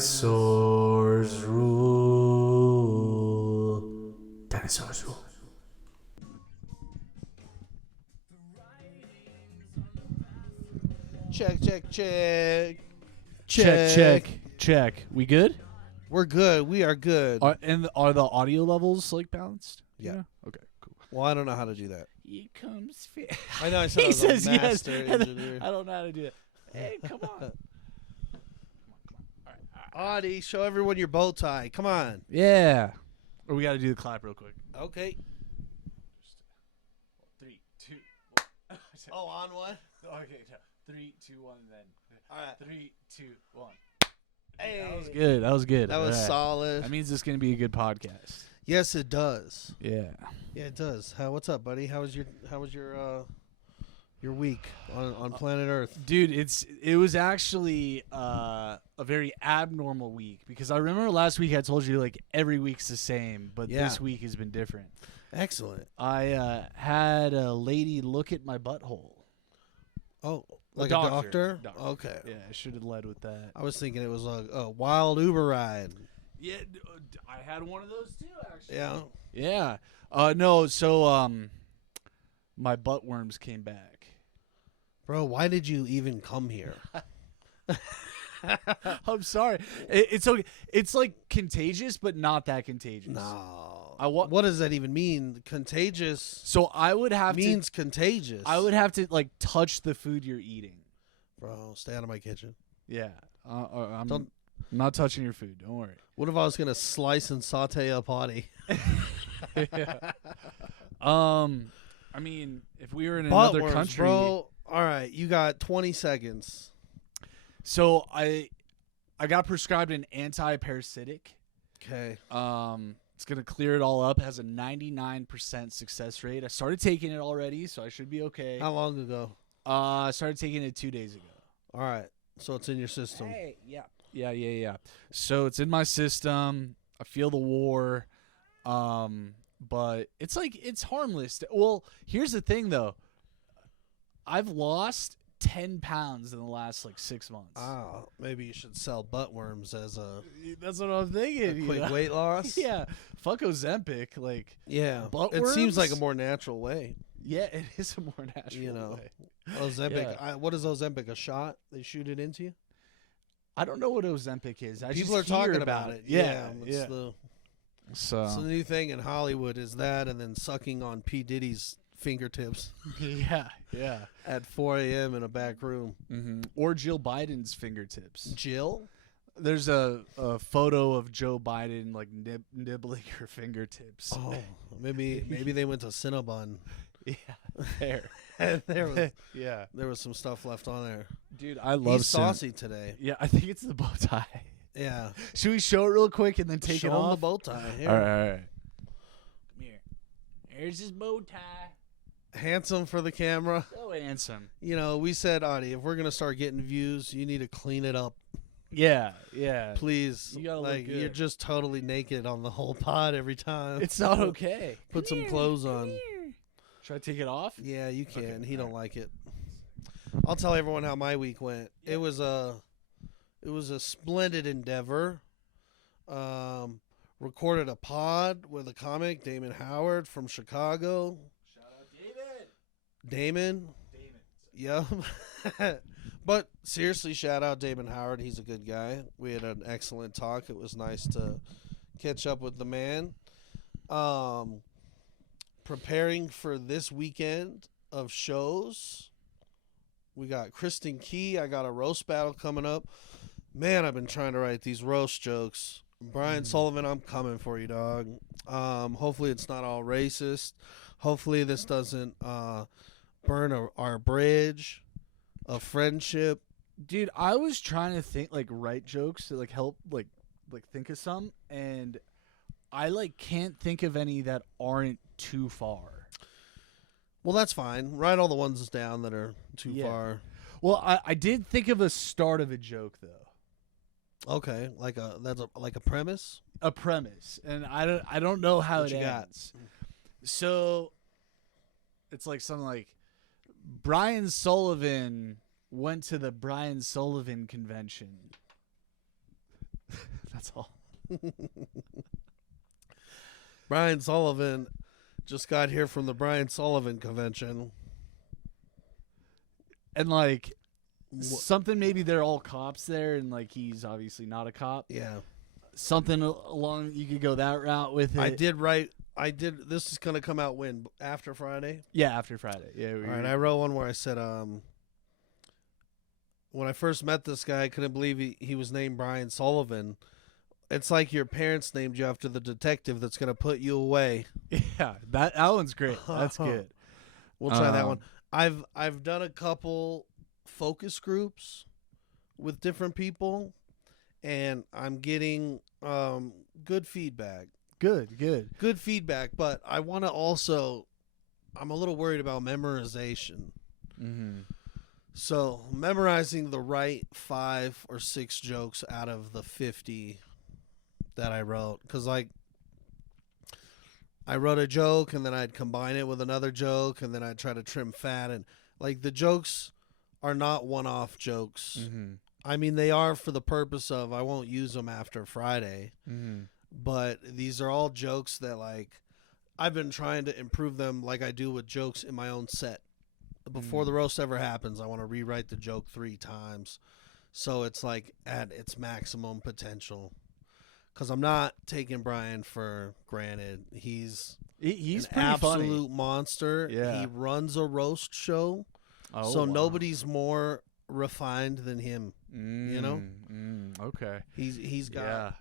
Dinosaurs rule. Dinosaurs rule. Check, check, check. Check. We good? We're good. We are good. Are the audio levels like balanced? Do you Yeah. know? Okay. Cool. Well, I don't know how to do that. Here comes. I know I said I He was says a yes. master and then engineer. I don't know how to do it. Hey, come on. Audie, show everyone your bow tie. Come on. Yeah. Or we got to do the clap real quick. Okay. 3, 2. Oh, on one? Okay. 3, 2, 1. Then. All right. 3, 2, 1. Hey. That was good. That was good. That was All right. solid. That means it's gonna be a good podcast. Yes, it does. Yeah. Yeah, it does. What's up, buddy? How was your week on planet Earth? Dude, it was actually a very abnormal week because I remember last week I told you like every week's the same, but Yeah. this week has been different. Excellent. I had a lady look at my butthole. Oh, like doctor. a doctor? Okay. Yeah, I should have led with that. I was thinking it was a wild Uber ride. Yeah, I had one of those too, actually. Yeah. Yeah. No, so my butt worms came back. Bro, why did you even come here? I'm sorry. It's okay. It's like contagious, but not that contagious. No. What does that even mean? Contagious So I would have means contagious. I would have to like touch the food you're eating. Bro, stay out of my kitchen. Yeah. I'm Don't- not touching your food. Don't worry. What if I was gonna slice and saute a potty? I mean, if we were in Butt another worms, country, bro. All right, you got 20 seconds. so I got prescribed an anti-parasitic. Okay. It's gonna clear it all up. It has a 99% success rate. I started taking it already, so I should be okay. How long ago? I started taking it 2 days ago. All right, so it's in your system. Hey, yeah. So it's in my system. I feel the war, but it's harmless. Well, here's the thing though. I've lost 10 pounds in the last 6 months. Ah, maybe you should sell butt worms as a That's what I'm thinking. quick weight loss. Yeah, fuck Ozempic. Yeah. Butt It seems like a worms? more natural way. Yeah, it is a more natural You know. way. Ozempic. Yeah. What is Ozempic? A shot? They shoot it into you? I don't know what Ozempic is. People are just hear talking about it. Yeah. It's the new thing in Hollywood is that, and then sucking on P. Diddy's fingertips yeah. at 4 a.m. in a back room. Mm-hmm. Or Jill Biden's fingertips. Jill? There's a photo of Joe Biden nibbling her fingertips. Oh, maybe they went to Cinnabon. Yeah, there. And there Yeah, was some stuff left on there. dude, I love He's saucy today. Yeah, I think it's the bow tie. Yeah. Should we show it real quick and then take Show it him off? the bow tie. Here. All right. Come here. Here's his bow tie. Handsome for the camera. So handsome. You know, we said, Audie, if we're gonna start getting views, you need to clean it up, Yeah. please. You gotta look like good. you're just totally naked on the whole pod every time. It's not okay. Put some clothes on. Should I take it off? Yeah, you can. Okay, He don't alright. like it. I'll tell everyone how my week went. It was a splendid endeavor. Recorded a pod with a comic, Damon Howard from Chicago. Shout out David. Damon. Yeah. But seriously, shout out Damon Howard. He's a good guy. We had an excellent talk. It was nice to catch up with the man. Preparing for this weekend of shows. We got Kristen Key. I got a roast battle coming up. Man, I've been trying to write these roast jokes. Brian Sullivan, I'm coming for you, dog. Hopefully it's not all racist. Hopefully this doesn't burn our bridge of friendship. Dude, I was trying to think write jokes to help think of some, and I can't think of any that aren't too far. Well, that's fine. Write all the ones down that are too Yeah. far. Well, I did think of a start of a joke though. Okay, like a premise. A premise, and I don't know how What it you got? ends. So it's something like Brian Sullivan went to the Brian Sullivan convention. That's all. Brian Sullivan just got here from the Brian Sullivan convention. And like something, maybe they're all cops there, and like he's obviously not a cop. Yeah. Something along, you could go that route with it. I did. This is gonna come out when after Friday. Yeah, after Friday. Yeah. All right. I wrote one where I said, when I first met this guy, I couldn't believe he was named Brian Sullivan. It's like your parents named you after the detective that's gonna put you away. Yeah, that one's great. That's good. We'll try that one. I've done a couple focus groups with different people, and I'm getting good feedback. Good feedback, but I want to also, I'm a little worried about memorization. Mm-hmm. So memorizing the right 5 or 6 jokes out of the 50 that I wrote, because like I wrote a joke and then I'd combine it with another joke and then I'd try to trim fat, and like the jokes are not one-off jokes. Mm-hmm. I mean, they are for the purpose of I won't use them after Friday. Mm-hmm. But these are all jokes that, like, I've been trying to improve them like I do with jokes in my own set. Before the roast ever happens, I want to rewrite the joke 3 times. So it's, like, at its maximum potential. Because I'm not taking Brian for granted. He's He's an pretty absolute funny. monster. Yeah. He runs a roast show. Oh, So wow. nobody's more refined than him. You know? Okay. He's got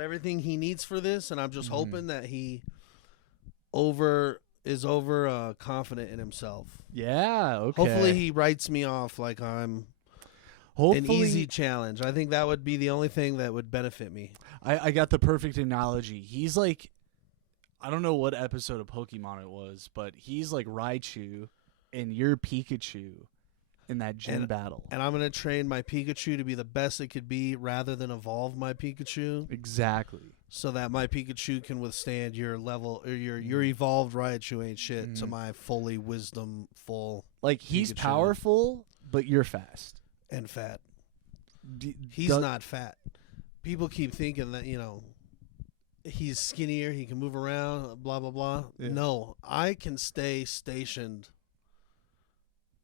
everything he needs for this, and I'm just Mm-hmm. hoping that he is over confident in himself. Yeah. Okay. Hopefully he writes me off like I'm an easy challenge. I think that would be the only thing that would benefit me. I got the perfect analogy. He's like, I don't know what episode of Pokemon it was, but he's like Raichu, and you're Pikachu in that gym battle. And I'm going to train my Pikachu to be the best it could be rather than evolve my Pikachu, Exactly. so that my Pikachu can withstand your level, or your evolved Raichu ain't shit to my fully wisdomful Like he's Pikachu. powerful, but you're fast. and fat. He's not fat. People keep thinking that, he's skinnier, he can move around, blah, blah, blah. Yeah. No, I can stay stationed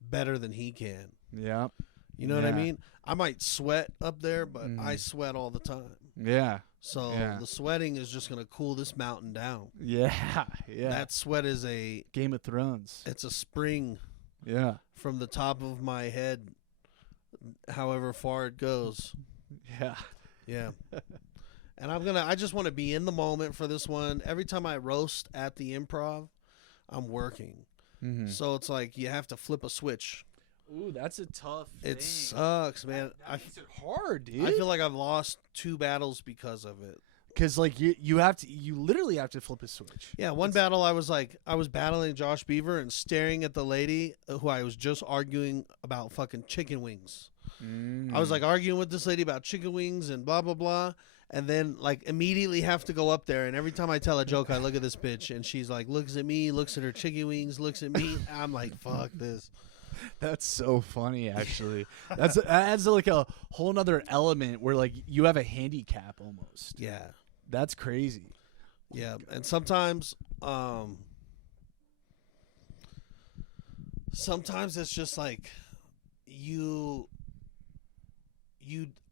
better than he can. Yeah. You know what I Yeah. mean? I might sweat up there, but I Mhm. sweat all the time. Yeah. So Yeah. the sweating is just going to cool this mountain down. Yeah. Yeah. That sweat is Game of Thrones. it's a spring Yeah. from the top of my head, however far it goes. Yeah. Yeah. And I just want to be in the moment for this one. Every time I roast at the Improv, I'm working. Mm-hmm. So it's like you have to flip a switch. Ooh, that's a tough It sucks, man. That makes it hard, dude. I feel like I've lost 2 battles because of it. Because like you literally have to flip a switch. Yeah, one battle I was battling Josh Beaver and staring at the lady who I was just arguing about fucking chicken wings. I was like arguing with this lady about chicken wings and blah blah blah, and then like immediately have to go up there, and every time I tell a joke I look at this bitch and she's like looks at me, looks at her chicken wings, looks at me. I'm like, fuck this. That's so funny, actually. That adds like a whole nother element where like you have a handicap almost. Yeah. That's crazy. Yeah, and sometimes it's just like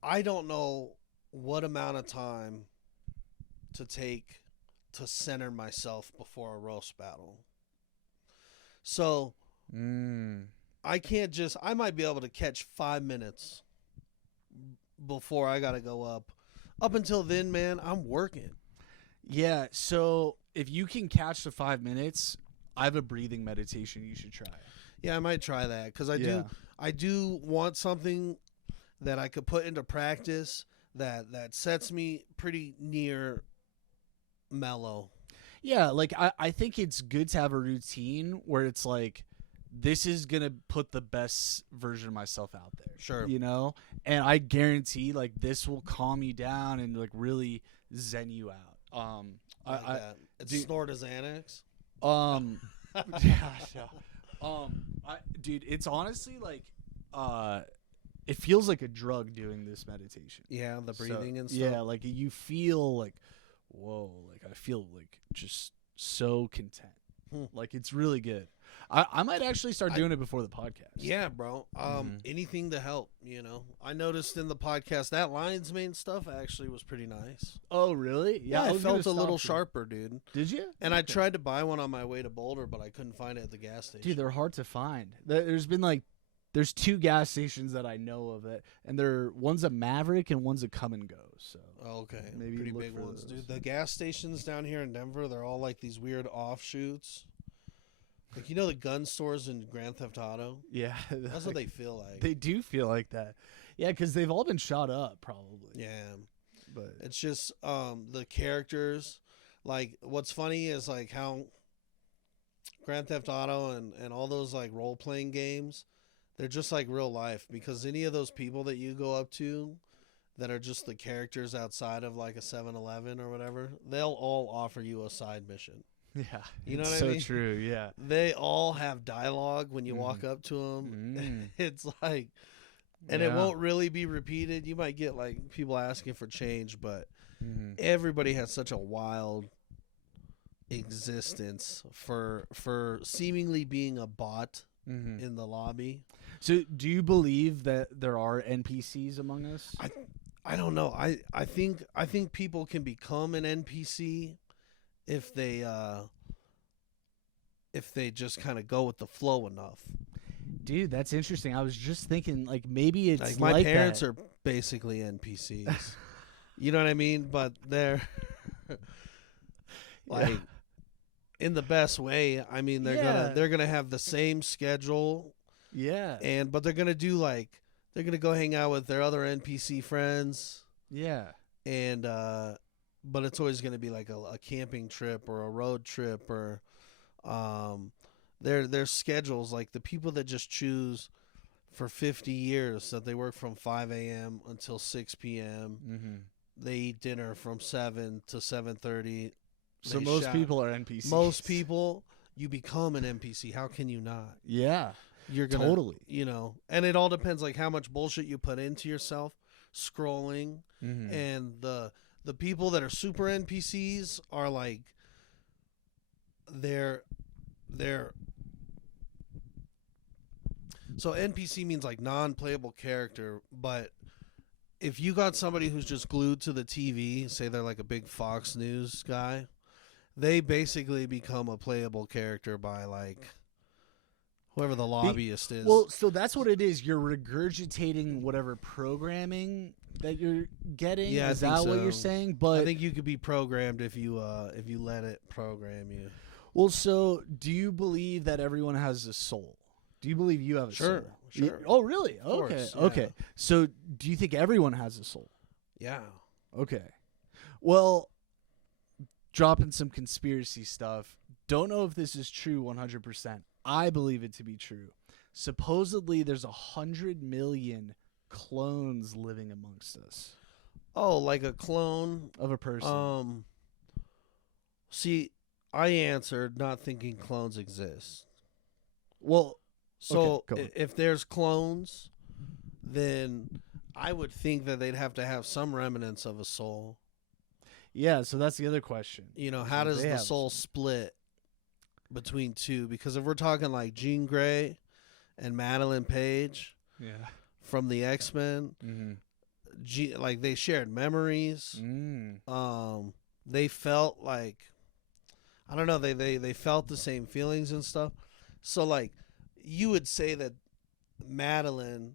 I don't know what amount of time to take to center myself before a roast battle. So I might be able to catch 5 minutes before I got to go up. Up until then, man, I'm working. Yeah, so if you can catch the 5 minutes, I have a breathing meditation you should try. Yeah, I might try that because Yeah. I do want something that I could put into practice that sets me pretty near mellow. Yeah, like I think it's good to have a routine where it's like, this is going to put the best version of myself out there. Sure. You know? And I guarantee like this will calm you down and like really zen you out. It's dude- snort a Xanax. Yeah, yeah. Dude, it's honestly like it feels like a drug doing this meditation. Yeah, the So, breathing and stuff. Yeah, like you feel like, whoa, like I feel like just so content. Like it's really good. I might actually start doing it before the podcast. Yeah, bro. Anything to help, you know. I noticed in the podcast that lion's mane stuff actually was pretty nice. Oh, really? Yeah, I was gonna felt a little stop you. sharper, dude. Did you? And I tried to buy one on my way to Boulder, but I couldn't find it at the gas station. Dude, they're hard to find. There's 2 gas stations that I know of it, and one's a Maverick and one's a Come and Go. So Okay, maybe pretty look big for ones, those. dude. The gas stations down here in Denver, they're all like these weird offshoots. Like, you know the gun stores in Grand Theft Auto? yeah, That's what they feel like. They do feel like that. Yeah, because they've all been shot up, probably. Yeah. But It's just the characters. Like, what's funny is like how Grand Theft Auto and all those like role playing games, they're just like real life, because any of those people that you go up to that are just the characters outside of like a 7-Eleven or whatever, they'll all offer you a side mission. yeah, You know it's what I so mean? true. Yeah. They all have dialogue when you walk up to them. It's like, and it Yeah. won't really be repeated. You might get like people asking for change, but Mhm. everybody has such a wild existence for seemingly being a bot Mhm. in the lobby. So, do you believe that there are NPCs among us? I don't know. I think people can become an NPC if they just kind of go with the flow enough. Dude, that's interesting. I was just thinking, like maybe it's Like my parents that. are basically NPCs. You know what I mean? But they're like in the best way. I mean, they're gonna have the same schedule, Yeah. but they're gonna do like they're gonna go hang out with their other NPC friends, Yeah. and but it's always gonna be like a camping trip or a road trip, or their schedules, like the people that just choose for 50 years that they work from 5 a.m. until 6 p.m. Mm-hmm. They eat dinner from 7 to 7:30. So They most shop. people are NPCs. Most people, you become an NPC. How can you not? Yeah. You're gonna Totally. you know, and it all depends like how much bullshit you put into yourself scrolling. Mm-hmm. And the people that are super NPCs are like they're so NPC means like non-playable character, but if you got somebody who's just glued to the TV, say they're like a big Fox News guy, they basically become a playable character by like whoever the lobbyist is. Well, so that's what it is. You're regurgitating whatever programming that you're getting. Yeah, I is think that what so. you're saying? I But think you could be programmed if you let it program you. well, so do you believe that everyone has a soul? Do you believe you have a Sure, soul? sure. Oh, really? Of Okay. course, Okay. yeah. So do you think everyone has a soul? Yeah. Okay. Well, dropping some conspiracy stuff. Don't know if this is true 100%. I believe it to be true. Supposedly, there's 100 million clones living amongst us Oh, like a clone. of a person. See, I answered not thinking clones exist. Well, So Okay, go on. if there's clones, then I would think that they'd have to have some remnants of a soul. yeah. So that's the other question. You know, how So does they the have a soul split between two? Because if we're talking like Jean Grey and Madeline Page Yeah. from the X-Men, Mm-hmm. like they shared memories. They felt like, I don't know, they felt the same feelings and stuff. So like you would say that Madeline,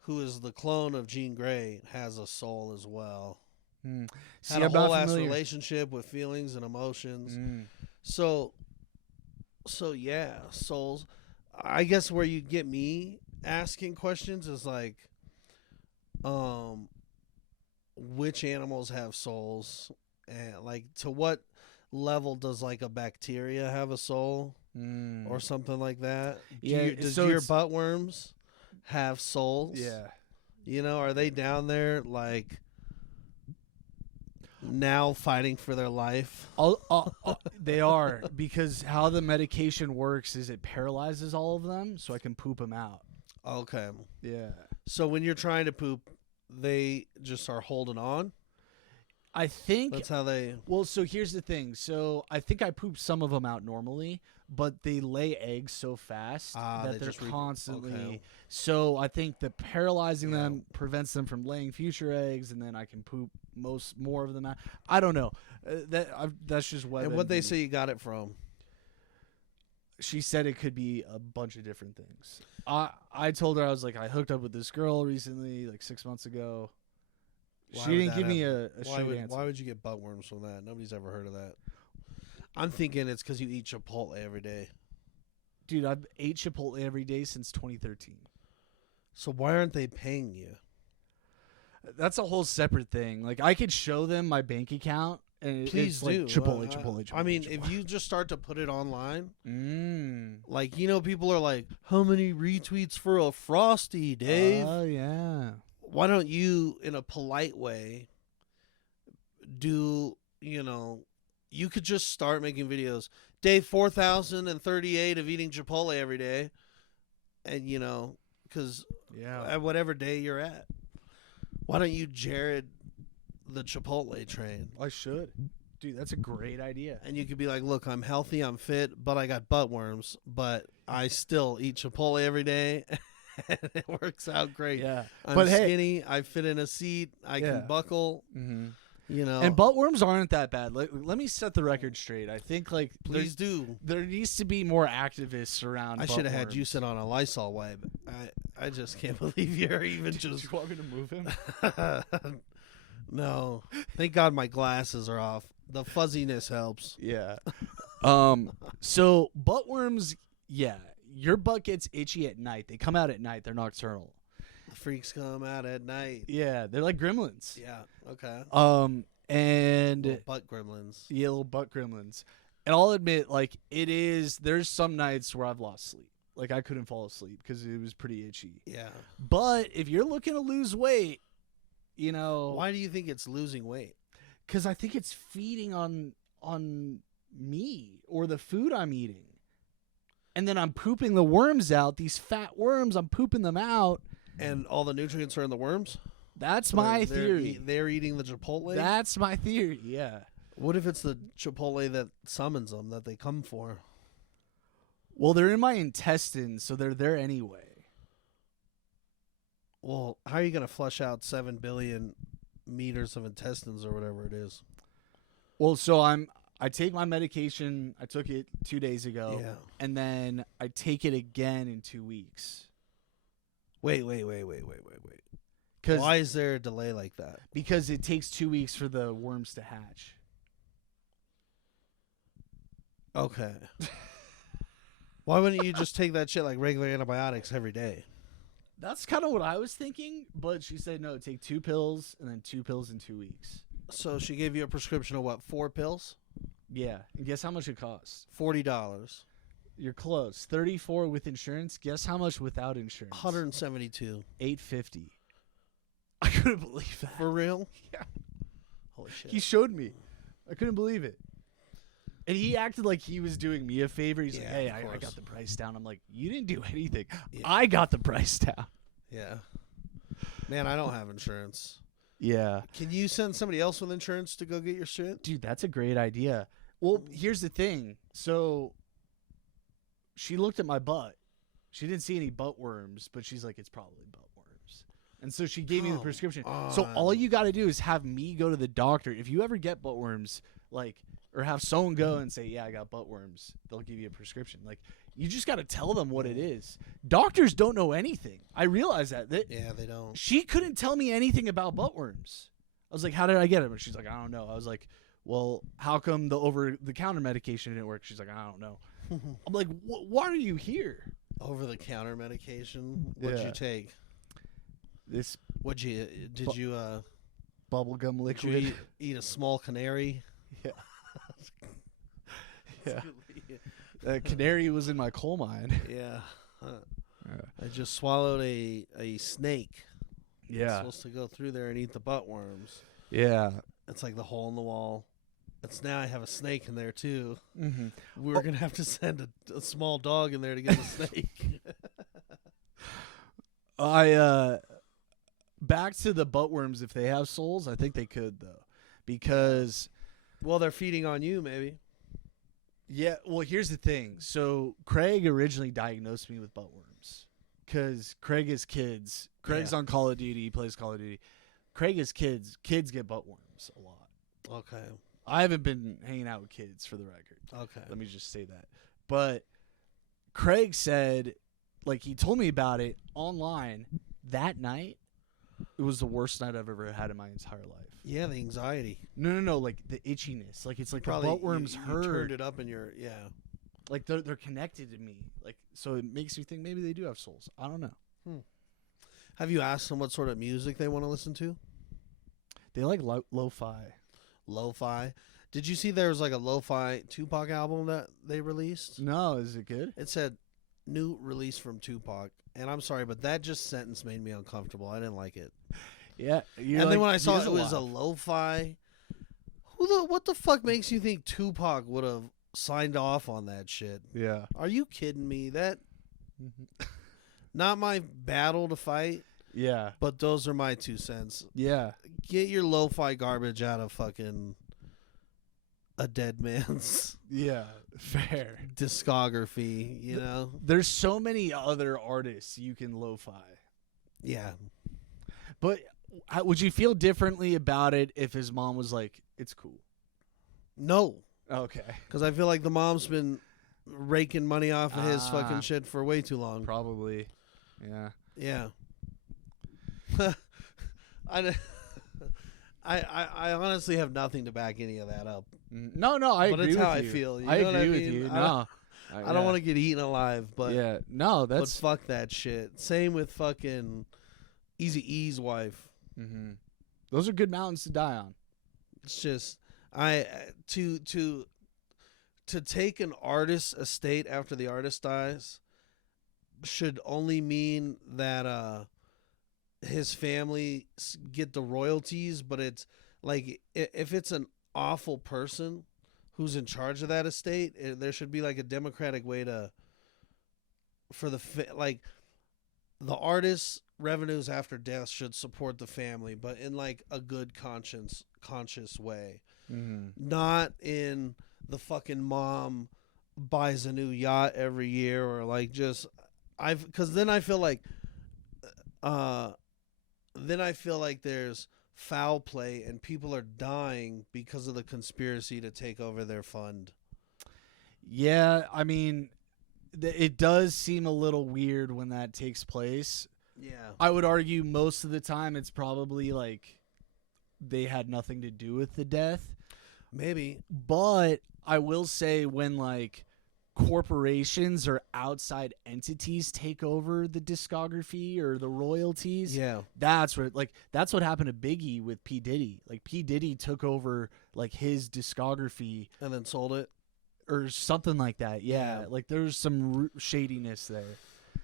who is the clone of Jean Grey, has a soul as well. See, Had a I'm not whole ass familiar. relationship with feelings and emotions. Mm. So yeah, souls. I guess where you get me asking questions is like, which animals have souls, and like to what level does like a bacteria have a soul Mm. or something like that? Yeah, Does so your it's- buttworms have souls? Yeah. You know, are they down there like now fighting for their life? They are, because how the medication works is it paralyzes all of them, so I can poop them out. Okay. Yeah. So when you're trying to poop, they just are holding on. I think. That's how they. Well, so here's the thing. So I think I poop some of them out normally, but they lay eggs so fast They that they're just constantly. okay. So I think that paralyzing Yeah. them prevents them from laying future eggs, and then I can poop more of them out. I don't know. That's just what. And what they say you got it from. She said it could be a bunch of different things. I told her, I was like, I hooked up with this girl recently, like 6 months ago. Why She would didn't that give me have- a straight answer. Why would you get butt worms from that? Nobody's ever heard of that. I'm thinking it's because you eat Chipotle every day. Dude, I've ate Chipotle every day since 2013. So why aren't they paying you? That's a whole separate thing. Like, I could show them my bank account, and Please it's like do. Chipotle. I mean, Chipotle. if you just start to put it online, Mm. like, people are like, how many retweets for a Frosty, Dave? Oh, yeah. Why don't you, in a polite way, do, you could just start making videos. Day 4038 of eating Chipotle every day. And, because Yeah. at whatever day you're at. Why don't you Jared the Chipotle train? I should. Dude, that's a great idea. And you could be like, look, I'm healthy, I'm fit, but I got butt worms, but I still eat Chipotle every day. And it works out great. Yeah. I'm But hey- skinny, I fit in a seat, I Yeah. can buckle, Mm-hmm. And butt worms aren't that bad. Let me set the record straight. I think, like, please do. there needs to be more actives around I butt should have had you worms. sit on a Lysol wipe. I just can't believe you're even just. you want me to move him? No. Thank God my glasses are off. The fuzziness helps. Yeah. So butt worms, yeah. Your butt gets itchy at night. They come out at night. They're nocturnal. The freaks come out at night. Yeah, they're like gremlins. Yeah. Okay. And Little butt gremlins. yeah, little butt gremlins. And I'll admit, like, there's some nights where I've lost sleep. Like, I couldn't fall asleep because it was pretty itchy. Yeah. But if you're looking to lose weight, Why do you think it's losing weight? because I think it's feeding on me or the food I'm eating. And then I'm pooping the worms out. These fat worms, I'm pooping them out. And all the nutrients are in the worms? That's So my they're theory. They're eating the Chipotle? That's my theory, yeah. What if it's the Chipotle that summons them, that they come for? Well, they're in my intestines, so they're there anyway. Well, how are you going to flush out 7 billion meters of intestines or whatever it is? Well, so I take my medication. I took it 2 days ago. Yeah. And then I take it again in 2 weeks. Wait. Cause, Why is there a delay like that? Because it takes 2 weeks for the worms to hatch. Okay. Why wouldn't you just take that shit like regular antibiotics every day? That's kind of what I was thinking, but she said no, take 2 pills and then 2 pills in 2 weeks. So she gave you a prescription of what, 4 pills? Yeah. And guess how much it costs? $40. You're close. 34 with insurance. Guess how much without insurance? 172. $850. I couldn't believe that. For real? Yeah. Holy shit. He showed me. I couldn't believe it. And he acted like he was doing me a favor. He's like, Yeah, hey, of I course. got the price down. I'm like, you didn't do anything. Yeah. I got the price down. Yeah. Man, I don't have insurance. Yeah. Can you send somebody else with insurance to go get your shit? Dude, that's a great idea. Well, here's the thing. So she looked at my butt. She didn't see any butt worms, but she's like, it's probably butt worms. And so she gave me the Come prescription. So on. all you got to do is have me go to the doctor. If you ever get butt worms, like, or have someone go and say, yeah, I got butt worms, they'll give you a prescription. Like, you just got to tell them what it is. Doctors don't know anything. I realize that. Yeah, they don't. She couldn't tell me anything about butt worms. I was like, how did I get them? She's like, I don't know. I was like, well, how come the over-the-counter medication didn't work? She's like, I don't know. I'm like, why are you here? Over-the-counter medication. What'd Yeah. you take? This Did you bubblegum did you liquid. eat a small canary? Yeah. Yeah. Canary was in my coal mine. Yeah. Yeah. I just swallowed a snake. It's Yeah. supposed to go through there and eat the butt worms. Yeah. It's like the hole in the wall. It's now I have a snake in there too. Mm-hmm. We're gonna have to send a small dog in there to get the snake. back to the buttworms, if they have souls, I think they could though, because Well, they're feeding on you, maybe. yeah. Well, here's the thing. So Craig originally diagnosed me with buttworms because Craig has kids. Craig's Yeah. on Call of Duty. He plays Call of Duty. Craig has kids. Kids get buttworms a lot. Okay. I haven't been hanging out with kids, for the record. Okay. Let me just say that. But Craig said, like, he told me about it online that night. It was the worst night I've ever had in my entire life. Yeah, the anxiety. No, like the itchiness. Like it's like Probably the buttworms you hurt. turned it up in your Like they're connected to me. Like so it makes me think maybe they do have souls. I don't know. Have you asked them what sort of music they want to listen to? They like lo-fi. Lo-fi. Did you see there was like a lo-fi Tupac album that they released? No, is it good? It said new release from Tupac. And I'm sorry, but that just sentence made me uncomfortable. I didn't like it. Yeah. And then when I saw it was a lo-fi, what the fuck makes you think Tupac would have signed off on that shit? Yeah. Are you kidding me? That not my battle to fight, Yeah. but those are my 2 cents. Yeah. Get your lo-fi garbage out of fucking a dead man's Yeah. Fair. discography, you know? There's so many other artists you can lo-fi. Yeah. But would you feel differently about it if his mom was like, "It's cool"? No, Okay. because I feel like the mom's been raking money off of his Ah. fucking shit for way too long. Probably. Yeah. Yeah. I honestly have nothing to back any of that up. No, I But agree it's with how I you. feel, you I know what I agree with mean? you. I No. I don't want to get eaten alive, but Yeah. No, but that's. fuck that shit. Same with fucking Easy E's wife. Mhm. Those are good mountains to die on. It's just to take an artist's estate after the artist dies should only mean that his family get the royalties, but it's like if it's an awful person who's in charge of that estate, there should be like a democratic way for like the artist's revenues after death should support the family, but in like a good conscious way. Not in the fucking mom buys a new yacht every year or like just because then I feel like there's foul play and people are dying because of the conspiracy to take over their fund. Yeah, I mean, it does seem a little weird when that takes place. Yeah. I would argue most of the time it's probably like they had nothing to do with the death. Maybe. But I will say when like corporations or outside entities take over the discography or the royalties, Yeah. that's what happened to Biggie with P. Diddy. Like P. Diddy took over like his discography And then sold it. or something like that. Yeah, Yeah. like there's some shadiness there.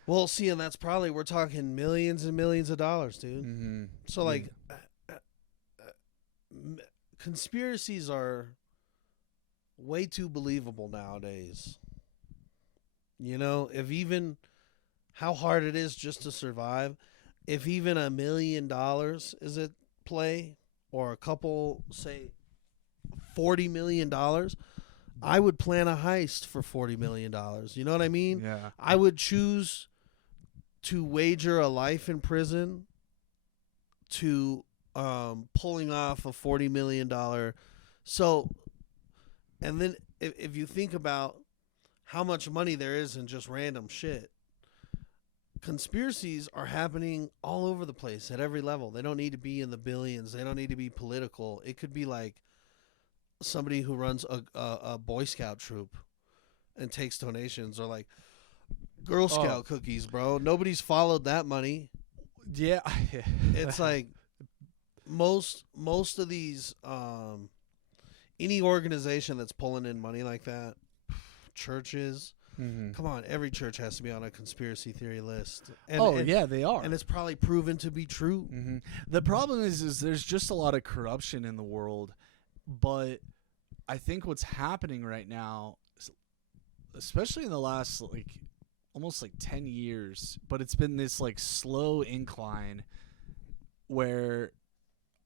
Well, see, and that's probably we're talking millions and millions of dollars, dude. Mm-hmm. So like conspiracies are way too believable nowadays. You know, if even how hard it is just to survive, if even $1 million is at play or a couple say $40 million, I would plan a heist for $40 million. You know what I mean? Yeah. I would choose to wager a life in prison to pulling off a $40 million. So, and then if you think about how much money there is in just random shit, conspiracies are happening all over the place at every level. They don't need to be in the billions. They don't need to be political. It could be like somebody who runs a Boy Scout troop and takes donations, or like Girl Scout cookies, bro. Nobody's followed that money. Yeah. It's like most of these any organization that's pulling in money like that, churches, come on, every church has to be on a conspiracy theory list. And, yeah, they are. and it's probably proven to be true. The problem is there's just a lot of corruption in the world, but I think what's happening right now, especially in the last like almost like 10 years, but it's been this like slow incline, where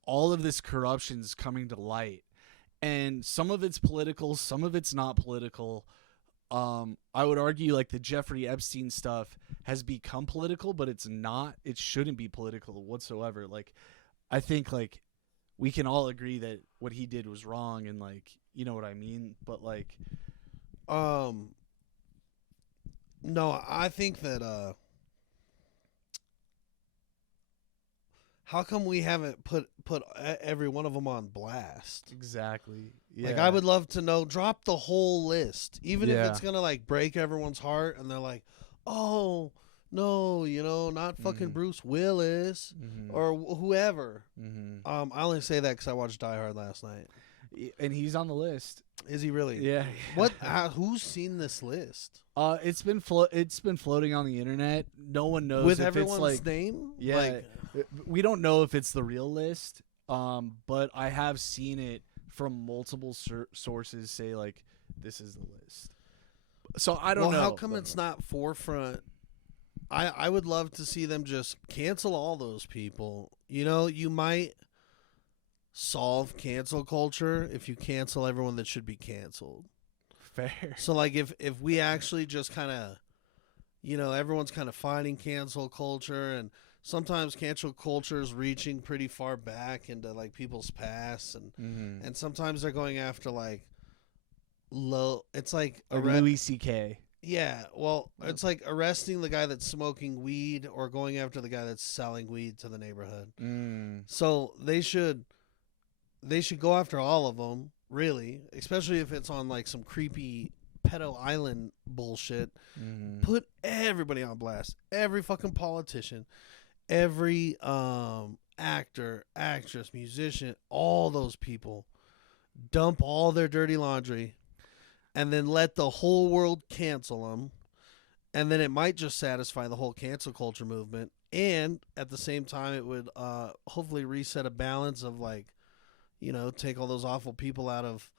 all of this corruption's coming to light, and some of it's political, some of it's not political. I would argue like the Jeffrey Epstein stuff has become political, but it's not. It shouldn't be political whatsoever. Like, I think like we can all agree that what he did was wrong, and like, you know what I mean. But like, no, I think that how come we haven't put every one of them on blast? exactly. Yeah. Like, I would love to know. Drop the whole list, even if Yeah. it's gonna like break everyone's heart, and they're like, "Oh no, not fucking Mhm. Bruce Willis Mhm. or whoever." Mhm. I only say that because I watched Die Hard last night. And he's on the list. Is he really? Yeah. What? Who's seen this list It's been floating on the internet. No one knows with if everyone's it's like name? yeah. Like, We don't know if it's the real list. But I have seen it from multiple sources say like this is the list. So I don't know. How come it's not forefront? I would love to see them just cancel all those people. You might solve cancel culture if you cancel everyone that should be canceled. fair? So like if we actually just kind of, everyone's kind of fighting cancel culture, and sometimes cancel culture is reaching pretty far back into like people's past, and Mm-hmm. and sometimes they're going after like low. It's like Louis C.K. Yeah, well, it's like arresting the guy that's smoking weed or going after the guy that's selling weed to the neighborhood. Mm. So they should go after all of them, really, especially if it's on like some creepy pedo island bullshit. Mm-hmm. Put everybody on blast. Every fucking politician, every actor, actress, musician, all those people. Dump all their dirty laundry, and then let the whole world cancel them, and then it might just satisfy the whole cancel culture movement, and at the same time it would hopefully reset a balance of like, take all those awful people out of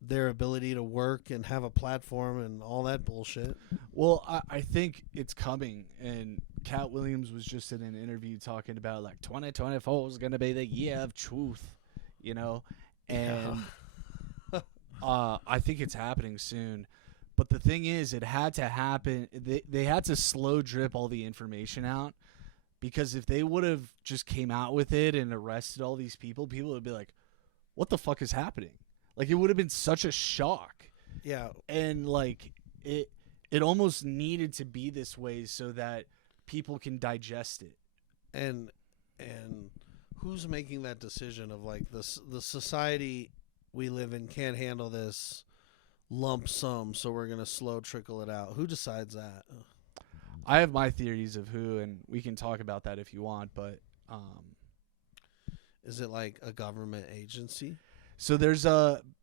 their ability to work and have a platform and all that bullshit. Well, I think it's coming, and Cat Williams was just in an interview talking about like 2024 is going to be the year of truth, and I think it's happening soon. But the thing is, it had to happen. They had to slow drip all the information out, because if they would have just came out with it and arrested all these people would be like, what the fuck is happening? Like, it would have been such a shock. Yeah. And like it almost needed to be this way so that people can digest it. And who's making that decision of like the society we live in can't handle this lump sum, so we're gonna slow trickle it out? Who decides that? I have my theories of who, and we can talk about that if you want, but Is it like a government agency? so there's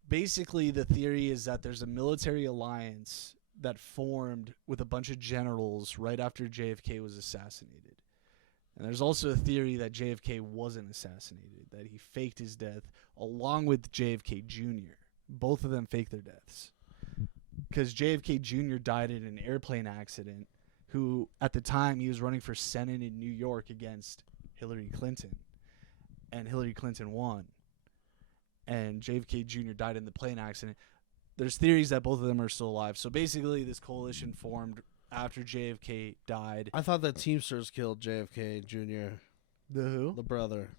basically the theory is that there's a military alliance that formed with a bunch of generals right after JFK was assassinated. And there's also a theory that JFK wasn't assassinated, that he faked his death along with JFK Jr. Both of them faked their deaths. Because JFK Jr. died in an airplane accident, who at the time he was running for Senate in New York against Hillary Clinton. And Hillary Clinton won. And JFK Jr. died in the plane accident. There's theories that both of them are still alive. So basically this coalition formed after JFK died. I thought the Teamsters killed JFK Jr. The who? The brother.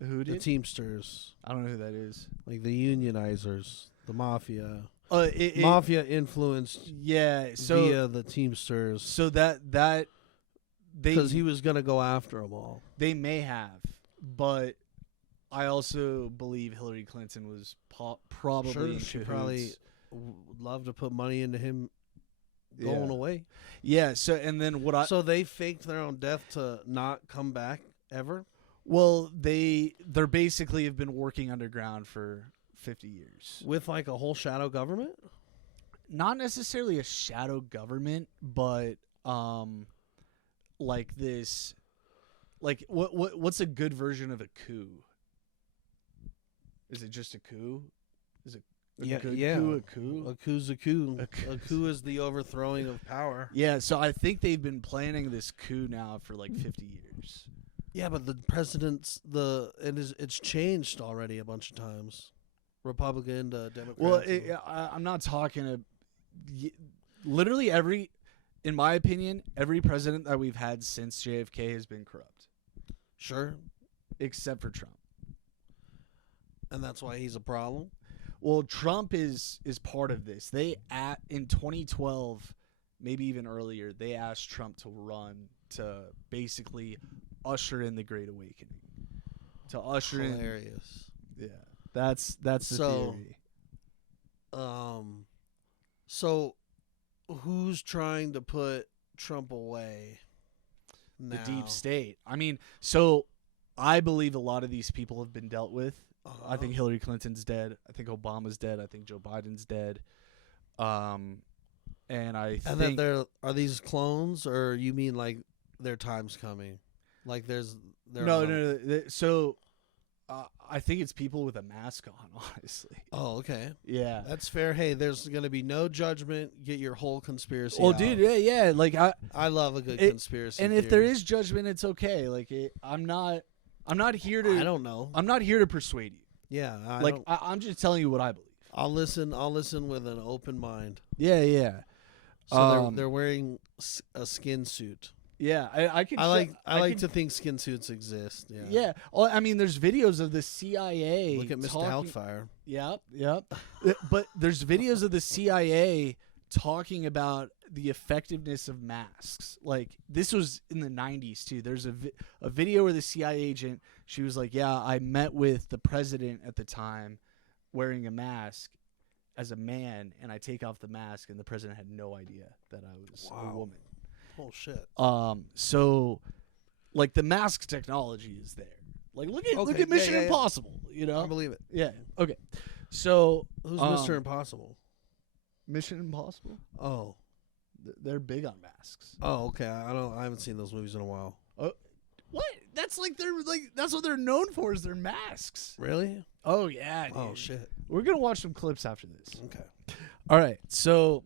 Who The did? Teamsters. I don't know who that is. Like the unionizers. The mafia. Mafia. Mafia influenced Yeah. So via the Teamsters. so that they Because he was going to go after them all. they may have, but I also believe Hillary Clinton was probably Sure, in she cahoots. probably would love to put money into him going Yeah. away. Yeah. So and then what I So they faked their own death to not come back ever? well they're basically have been working underground for 50 years. With like a whole shadow government? Not necessarily a shadow government, but like this, like what's a good version of a coup? Is it just a coup? Is it a Yeah, good yeah. coup a coup? A coup's a coup. A coup. A coup is the overthrowing of power. Yeah, so I think they've been planning this coup now for like 50 years. Yeah, but the it's changed already a bunch of times. Republican to Democrat. Well, I'm not talking literally in my opinion, every president that we've had since JFK has been corrupt, sure, except for Trump. and that's why he's a problem. Well, Trump is part of this. In 2012, maybe even earlier, they asked Trump to run to basically usher in the Great Awakening. To usher in, Hilarious. yeah, that's the theory. So who's trying to put Trump away now? The deep state. I mean, so I believe a lot of these people have been dealt with. I think Hillary Clinton's dead. I think Obama's dead. I think Joe Biden's dead. And that are these clones, or you mean like their time's coming? Like no. So I think it's people with a mask on, honestly. Oh, okay. Yeah. That's fair. Hey, there's going to be no judgment. Get your whole conspiracy Well, out. dude, yeah. Like I love a good conspiracy and theory. if there is judgment, it's okay. Like I'm not here to. I don't know. I'm not here to persuade you. Yeah. I'm just telling you what I believe. I'll listen with an open mind. Yeah. So they're wearing a skin suit. Yeah, I can. I like to think skin suits exist. Yeah. Yeah. Well, I mean, there's videos of the CIA. Look at Mr. Doubtfire. Yep. But there's videos of the CIA talking about the effectiveness of masks. Like, this was in the 90s too. There's a video where the CIA agent, she was like, "Yeah, I met with the president at the time wearing a mask as a man, and I take off the mask, and the president had no idea that I was a woman." Oh shit. So like the mask technology is there. Like look at Mission Impossible, you know? I believe it. Yeah. Okay. So who's Mr. Impossible? Mission Impossible? Oh. They're big on masks. Oh, okay. I haven't seen those movies in a while. What? That's that's what they're known for, is their masks. Really? Oh yeah, dude. Oh shit. We're gonna watch some clips after this. Okay. All right. So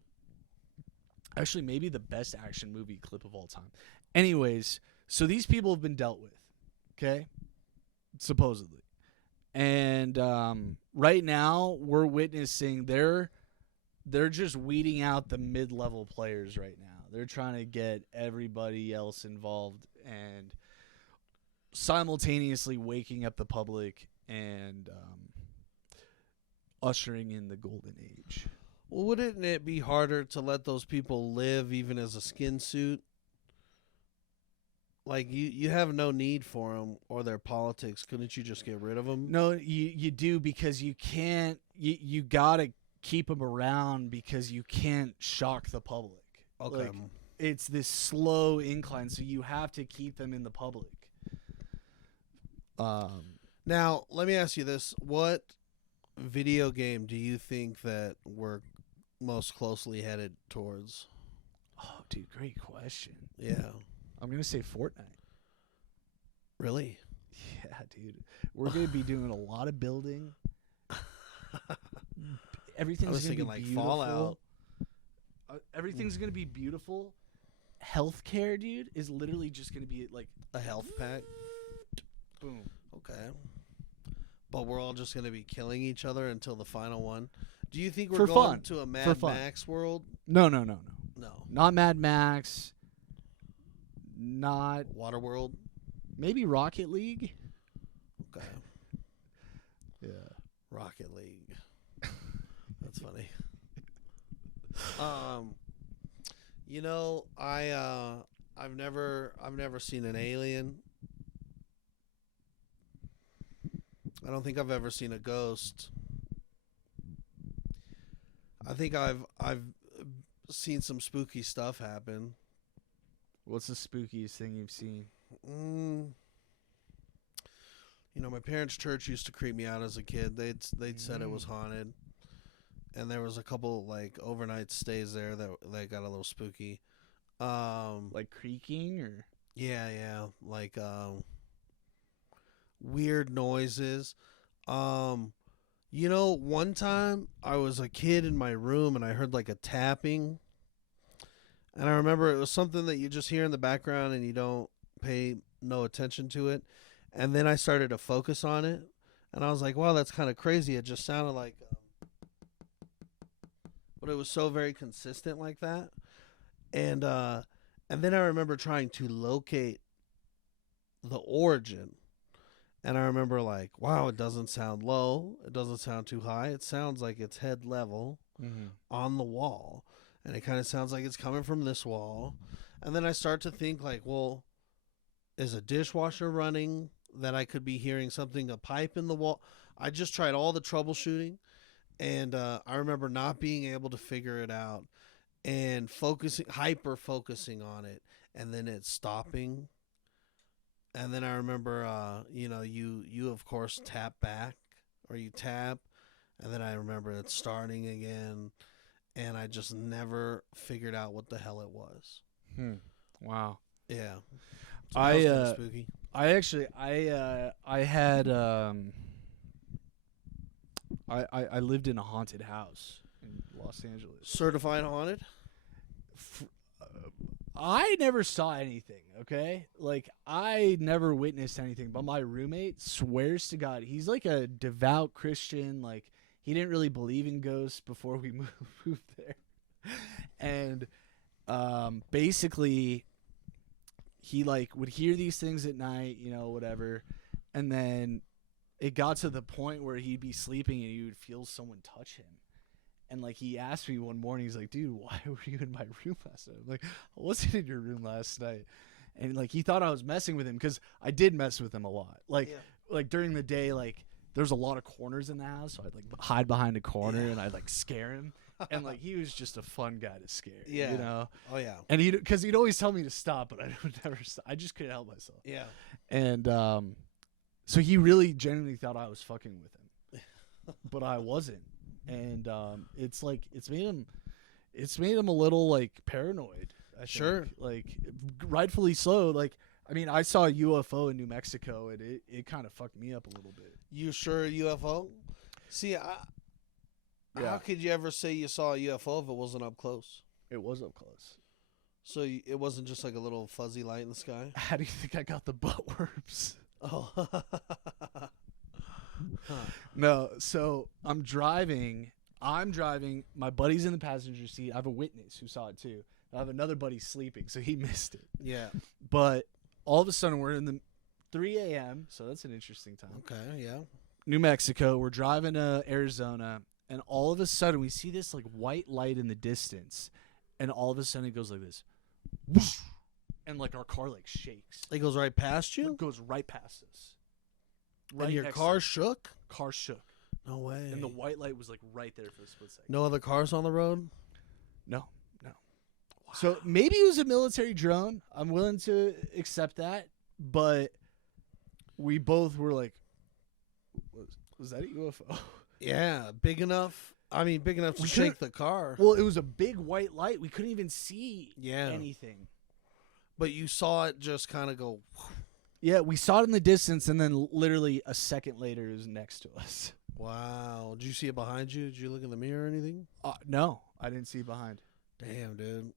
actually, maybe the best action movie clip of all time. Anyways, so these people have been dealt with, okay? Supposedly. And right now, we're witnessing they're just weeding out the mid-level players right now. They're trying to get everybody else involved and simultaneously waking up the public and ushering in the golden age. Well, wouldn't it be harder to let those people live even as a skin suit? Like, you have no need for them or their politics. Couldn't you just get rid of them? No, you do, because you can't. You gotta keep them around because you can't shock the public. Okay. Like, it's this slow incline, so you have to keep them in the public. Now, let me ask you this. What video game do you think that we're most closely headed towards? Oh, dude, great question. Yeah. I'm going to say Fortnite. Really? Yeah, dude. We're going to be doing a lot of building. Everything's going to be like beautiful. Fallout. Everything's going to be beautiful. Healthcare, dude, is literally just going to be like A health pack? boom. Okay. But we're all just going to be killing each other until the final one. Do you think we're For going fun. to a For Mad fun. Max world? No. No. Not Mad Max. Not Waterworld? maybe Rocket League. Okay. Yeah. Rocket League. That's funny. You know, I've never seen an alien. I don't think I've ever seen a ghost. I think I've seen some spooky stuff happen. What's the spookiest thing you've seen? You know, my parents' church used to creep me out as a kid. They'd said it was haunted, and there was a couple like overnight stays there that got a little spooky. Like creaking or? Yeah, like weird noises. You know, one time I was a kid in my room and I heard like a tapping. And I remember it was something that you just hear in the background and you don't pay no attention to it. And then I started to focus on it, and I was like, wow, that's kind of crazy. It just sounded like, but it was so very consistent like that. And then I remember trying to locate the origin. And I remember like, wow, it doesn't sound low. It doesn't sound too high. It sounds like it's head level on the wall. And it kind of sounds like it's coming from this wall. And then I start to think like, well, is a dishwasher running that I could be hearing something, a pipe in the wall? I just tried all the troubleshooting. And I remember not being able to figure it out and hyper focusing on it. And then it stopping. And then I remember, you of course tap back, or you tap, and then I remember it starting again, and I just never figured out what the hell it was. Wow. Yeah, so that was kinda spooky. I had I lived in a haunted house in Los Angeles. Certified haunted. I never saw anything, okay? Like, I never witnessed anything, but my roommate swears to God, he's like a devout Christian. Like, he didn't really believe in ghosts before we moved there. And basically, he, like, would hear these things at night, whatever. And then it got to the point where he'd be sleeping and he would feel someone touch him. And, like, he asked me one morning, he's like, dude, why were you in my room last night? I'm like, I wasn't in your room last night. And, like, he thought I was messing with him because I did mess with him a lot. Like, like during the day, like, there's a lot of corners in the house. So I'd, like, hide behind a corner and I'd, like, scare him. And, like, he was just a fun guy to scare, Oh, yeah. And because he'd always tell me to stop, but I would never stop. I just couldn't help myself. Yeah. And so he really genuinely thought I was fucking with him. But I wasn't. And it's like it's made him a little like paranoid. I think. Like rightfully so. Like I mean, I saw a UFO in New Mexico, and it kind of fucked me up a little bit. You sure a UFO? See, how could you ever say you saw a UFO if it wasn't up close? It was up close. So it wasn't just like a little fuzzy light in the sky? How do you think I got the butt worms? Oh. No, so I'm driving. My buddy's in the passenger seat. I have a witness who saw it too. I have another buddy sleeping, so he missed it. Yeah. But all of a sudden, we're in the 3 a.m., so that's an interesting time. Okay, yeah. New Mexico. We're driving to Arizona, and all of a sudden, we see this like white light in the distance, and all of a sudden, it goes like this, whoosh, and like our car like shakes. It goes right past you? It goes right past us. And your car shook? Car shook. No way. And the white light was like right there for a split second. No other cars on the road? No. Wow. So maybe it was a military drone. I'm willing to accept that. But we both were like, was that a UFO? Yeah, big enough. I mean, big enough to shake the car. Well, it was a big white light. We couldn't even see anything. But you saw it just kind of go. Yeah, we saw it in the distance, and then literally a second later, it was next to us. Wow. Did you see it behind you? Did you look in the mirror or anything? No, I didn't see it behind. Damn, dude.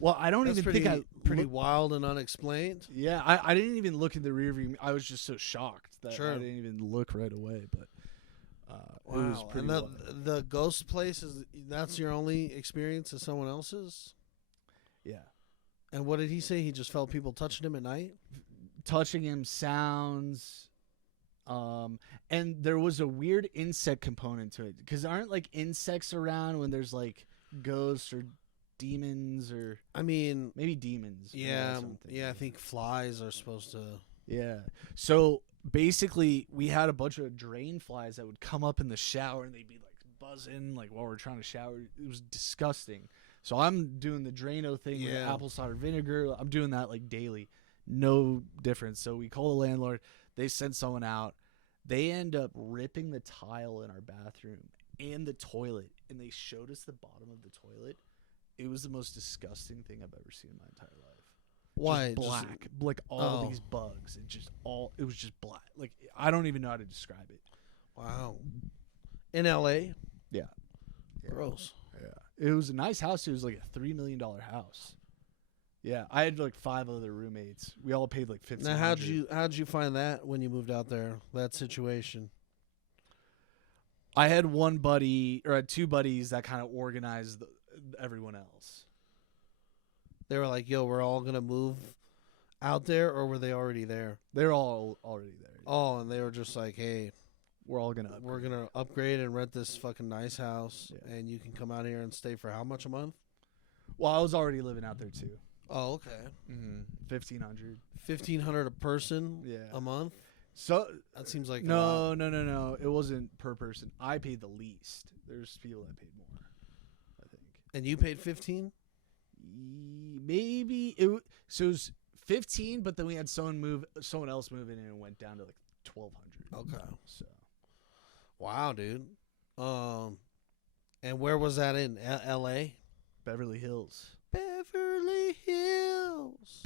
Well, I don't even think I... Pretty wild and unexplained. Yeah, I didn't even look in the rearview. I was just so shocked that Sure. I didn't even look right away. But wow. it was pretty And wild. the ghost place, that's your only experience as someone else's? Yeah. And what did he say? He just felt people touching him at night? Touching him, sounds... and there was a weird insect component to it, because aren't like insects around when there's like ghosts or demons, or I mean, maybe demons? Yeah, I think flies are supposed to. Yeah. So basically, we had a bunch of drain flies that would come up in the shower, and they'd be like buzzing like while we're trying to shower. It was disgusting. So I'm doing the Drano thing with apple cider vinegar. I'm doing that like daily. No difference. So we call the landlord. They send someone out. They end up ripping the tile in our bathroom and the toilet, and they showed us the bottom of the toilet. It was the most disgusting thing I've ever seen in my entire life. Why? Just black, like all these bugs. It was just black. Like I don't even know how to describe it. Wow. In L.A. Yeah. Gross. Yeah. It was a nice house. It was like a $3 million house. Yeah, I had like 5 other roommates. We all paid like 15. Now, how'd you find that when you moved out there? That situation. I had one buddy or I had 2 buddies that kind of organized everyone else. They were like, "Yo, we're all gonna move out there," or were they already there? They're all already there. Oh, and they were just like, "Hey, We're all gonna. we're gonna upgrade and rent this fucking nice house, Yeah. and you can come out here and stay for how much a month?" Well, I was already living out there too. Oh, okay. 1,500. 1,500 a person Yeah. a month. So That seems like a lot. no. It wasn't per person. I paid the least. There's people that paid more. I think. And you paid 15. Maybe so it was 15, but then we had someone else move in and it went down to like 1,200. Okay. So Wow, dude. And where was that in L.A.? Beverly Hills. Beverly Hills.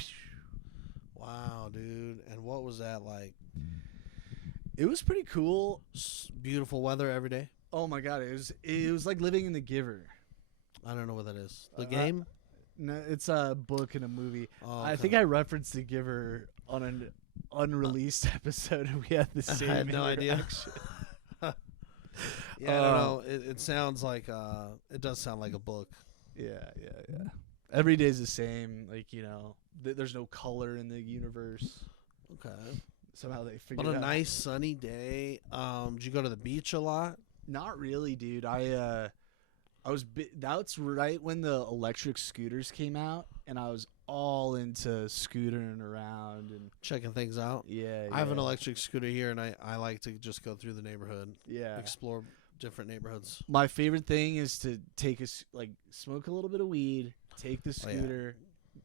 Wow, dude. And what was that like? It was pretty cool. Beautiful weather every day. Oh my god, it was like living in The Giver. I don't know what that is. The game? No, it's a book and a movie. Oh, I okay. think I referenced The Giver on an unreleased episode, and we had the same. I had no idea. interaction. Yeah, I don't know. It sounds like it does sound like a book. Yeah. Every day's the same. Like there's no color in the universe. Okay. Somehow they But figured a out. nice sunny day. Did you go to the beach a lot? Not really, dude. I was. That's right when the electric scooters came out, and I was all into scootering around and Checking things out. yeah. I have an electric scooter here, and I like to just go through the neighborhood, Yeah. explore different neighborhoods. My favorite thing is to smoke a little bit of weed, take the Oh, yeah. scooter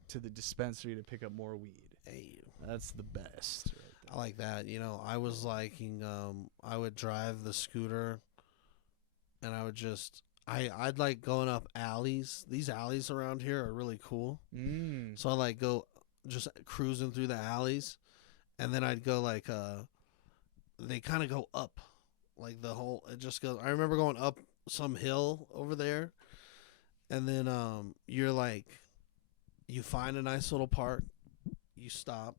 to the dispensary to pick up more weed. Hey, That's the best. Right I like that. I was liking. I would drive the scooter, and I would just. I'd like going up alleys. These alleys around here are really cool. there. So I like go just cruising through the alleys, and then I'd go like they kind of go up, like the whole. It just goes. I remember going up some hill over there, and then you're like, you find a nice little park, you stop.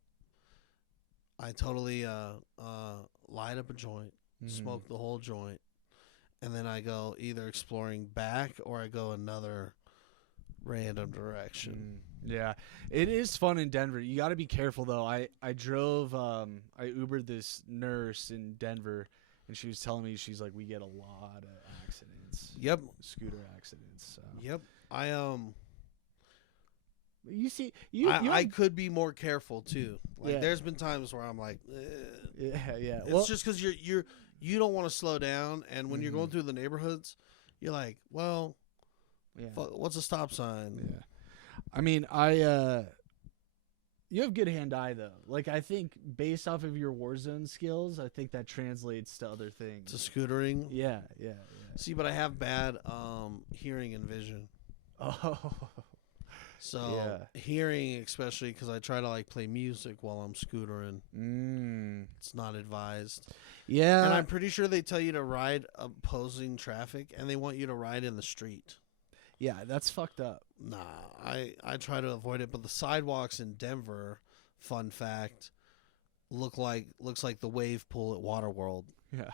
I totally light up a joint, smoke the whole joint, and then I go either exploring back or I go another random direction. Yeah, it is fun in Denver. You got to be careful though. I drove. I Ubered this nurse in Denver, and she was telling me she's like, we get a lot of accidents. Yep. Scooter accidents. So. Yep. You see, I could be more careful too. Like Yeah. there's been times where I'm like, yeah. it's just because you don't want to slow down, and when you're going through the neighborhoods, you're like, well, yeah. what's a stop sign? Yeah. I mean, you have good hand-eye though. Like I think based off of your Warzone skills, I think that translates to other things. To scootering. Yeah. See, but I have bad hearing and vision. Oh. So Yeah. hearing, especially because I try to like play music while I'm scootering, it's not advised. Yeah. And I'm pretty sure they tell you to ride opposing traffic, and they want you to ride in the street. Yeah, that's fucked up. Nah, I try to avoid it, but the sidewalks in Denver, fun fact, looks like the wave pool at Waterworld. Yeah.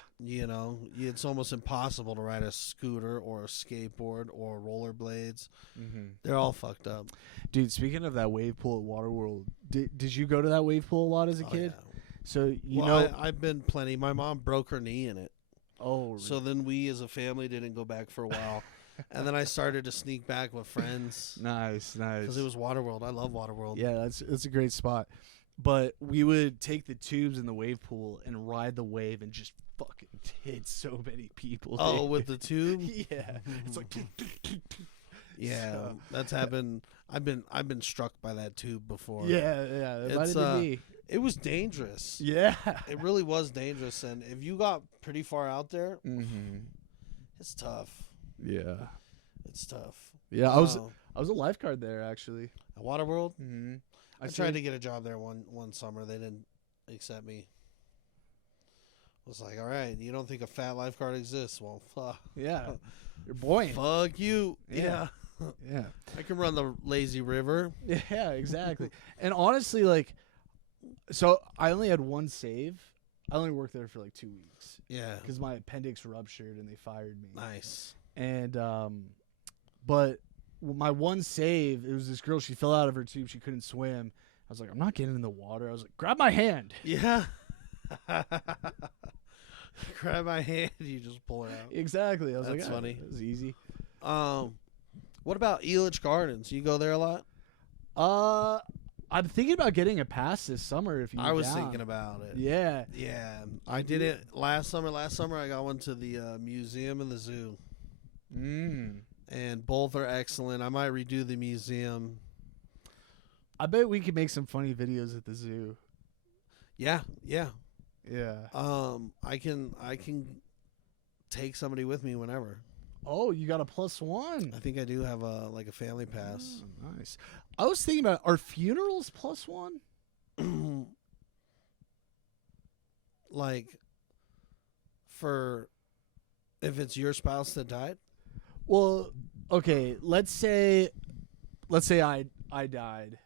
It's almost impossible to ride a scooter or a skateboard or rollerblades. They're all fucked up. Dude, speaking of that wave pool at Waterworld, did you go to that wave pool a lot as a kid? Yeah. So I've been plenty. My mom broke her knee in it, Oh, so then we as a family didn't go back for a while, and then I started to sneak back with friends nice. because it was Waterworld. I love Waterworld. Yeah, that's a great spot. But we would take the tubes in the wave pool and ride the wave and just fucking hit so many people. Oh, dude. with the tube. Yeah, it's like Yeah, So- that's happened. I've been struck by that tube before. yeah. It might It's, have been me. It was dangerous. Yeah. It really was dangerous, and if you got pretty far out there, it's tough. Yeah. It's tough. Yeah. I So, was a lifeguard there actually. at Waterworld. Mm-hmm. I tried to get a job there one summer. They didn't accept me. I was like, all right, you don't think a fat lifeguard exists? Well, fuck. Yeah. You're buoyant. Fuck you. Yeah. Yeah. I can run the lazy river. Yeah, exactly. And honestly, like, so I only had one save. I only worked there for like 2 weeks Yeah. because my appendix ruptured and they fired me. Nice. And but my one save, it was this girl. She fell out of her tube. She couldn't swim. I was like, I'm not getting in the water. I was like, grab my hand. Yeah. Grab my hand. You just pull it out. Exactly. I was That's like, funny. It was easy. What about Elitch Gardens? You go there a lot? I'm thinking about getting a pass this summer. If you, I was thinking about it. Yeah. Yeah, I did it last summer. Last summer, I got one to the museum and the zoo, and both are excellent. I might redo the museum. I bet we could make some funny videos at the zoo. Yeah. Yeah. I can take somebody with me whenever. Oh, you got a +1. I think I do have a family pass. Oh, nice. I was thinking about, are funerals +1? Like, for if it's your spouse that died. Well, okay. Let's say I died.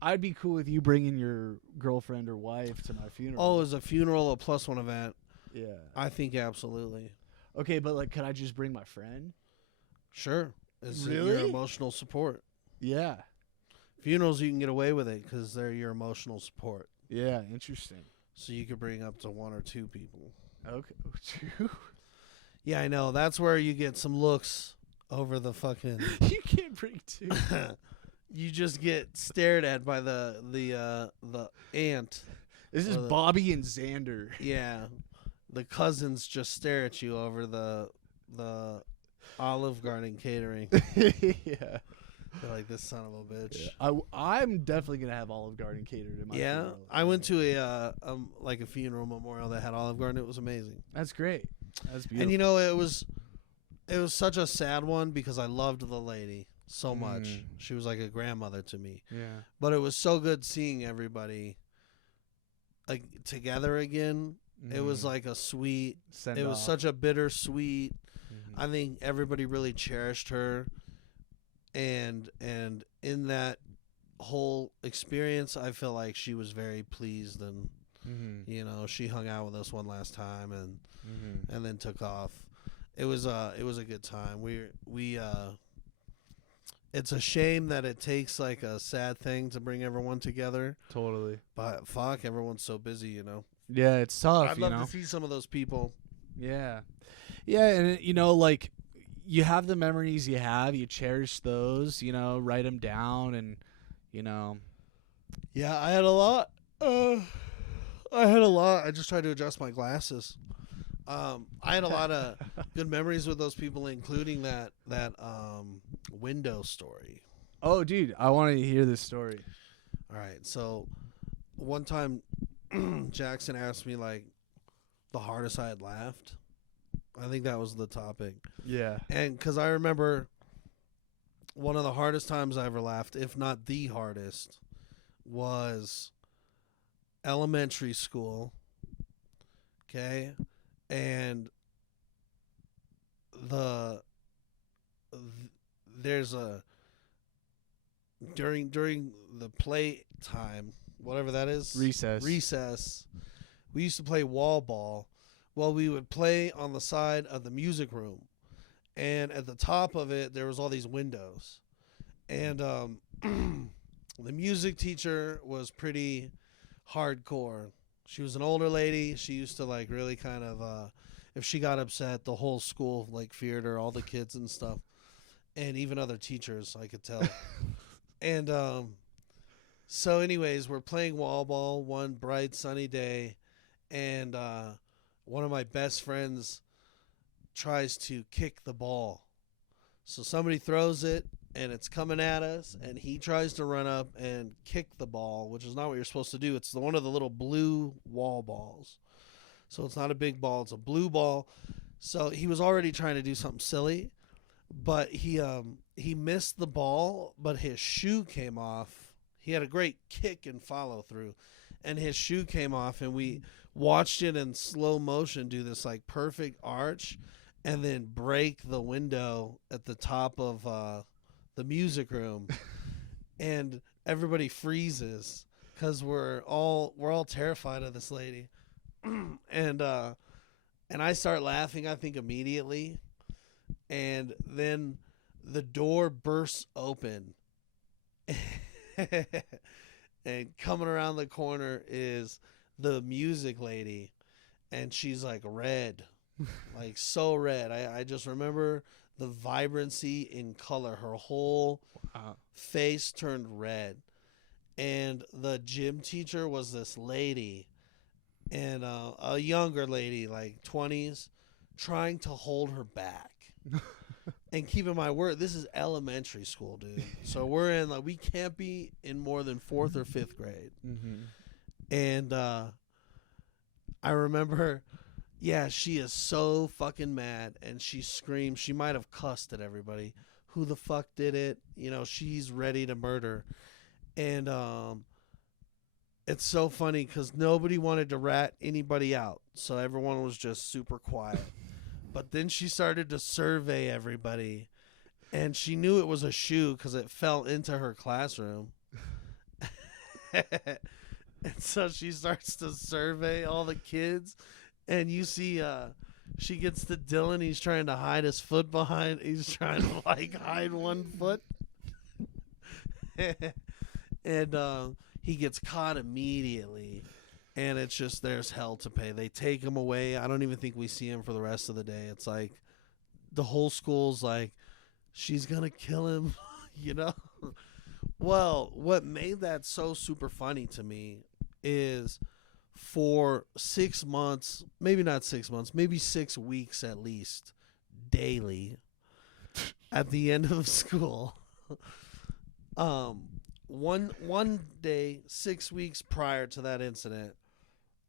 I'd be cool with you bringing your girlfriend or wife to my funeral. Oh, is a funeral a +1 event? yeah. I think absolutely. Okay, but like, could I just bring my friend? Sure. Is it your Really? emotional support? Yeah. Funerals, you can get away with it because they're your emotional support. Yeah. Interesting. So you could bring up to 1 or 2 people. Okay. Yeah, I know. That's where you get some looks over the fucking. You can't bring 2. You just get stared at by the aunt. This is Or the- Bobby and Xander. Yeah, the cousins just stare at you over the Olive Garden catering. Yeah. They're like, this son of a bitch. I'm definitely gonna have Olive Garden catered in my Yeah, funeral. I went to a funeral memorial that had Olive Garden. It was amazing. That's great. That's beautiful. And you know, it was such a sad one because I loved the lady so much. Mm. She was like a grandmother to me. yeah. But it was so good seeing everybody like together again. It was like a sweet. Send It was off. such a bittersweet. Mhm. I think everybody really cherished her, and in that whole experience, I feel like she was very pleased, and you know, she hung out with us one last time, and then took off. It was a good time. We it's a shame that it takes like a sad thing to bring everyone together, Totally. but fuck, everyone's so busy, you know. Yeah, it's tough. I'd you love know? to see some of those people. Yeah. Yeah, and you know, like, you have the memories you have, you cherish those, you know, write them down, and you know. Yeah, I had a lot. I just tried to adjust my glasses. I had a lot of good memories with those people, including that window story. Oh, dude, I want to hear this story. All right, so one time Jackson asked me like the hardest I had laughed. I think that was the topic. Yeah. And because I remember one of the hardest times I ever laughed, if not the hardest, was elementary school. Okay. And there's a during the play time, whatever that is, recess, we used to play wall ball. Well, we would play on the side of the music room, and at the top of it there was all these windows, and the music teacher was pretty hardcore. She was an older lady. She used to like really kind of if she got upset, the whole school like feared her, all the kids and stuff, and even other teachers, I could tell. And so anyways, we're playing wall ball one bright sunny day, and one of my best friends tries to kick the ball. So somebody throws it and it's coming at us, and he tries to run up and kick the ball, which is not what you're supposed to do. It's one of the little blue wall balls. So it's not a big ball, it's a blue ball. So he was already trying to do something silly, but he missed the ball, but his shoe came off. He had a great kick and follow through, and his shoe came off, and we watched it in slow motion do this like perfect arch, and then break the window at the top of the music room, and everybody freezes because we're all terrified of this lady, and I start laughing, I think, immediately, and then the door bursts open, and coming around the corner is the music lady, and she's like red, like so red. I just remember the vibrancy in color. Her whole face turned red. And the gym teacher was this lady, and a younger lady, like 20s, trying to hold her back. And keep in mind, this is elementary school, dude. So we're in, like, we can't be in more than 4th or 5th grade. Mm-hmm. And I remember, yeah, she is so fucking mad, and she screams. She might have cussed at everybody. Who the fuck did it? You know, she's ready to murder. And it's so funny because nobody wanted to rat anybody out, so everyone was just super quiet. But then she started to survey everybody, and she knew it was a shoe because it fell into her classroom. And so she starts to survey all the kids, and you see she gets to Dylan. He's trying to hide his foot behind. He's trying to, like, hide one foot. And he gets caught immediately. And it's just, there's hell to pay. They take him away. I don't even think we see him for the rest of the day. It's like the whole school's like, she's going to kill him, you know? Well, what made that so super funny to me is for 6 months, maybe not 6 months, maybe 6 weeks at least, daily, at the end of school, one day, 6 weeks prior to that incident,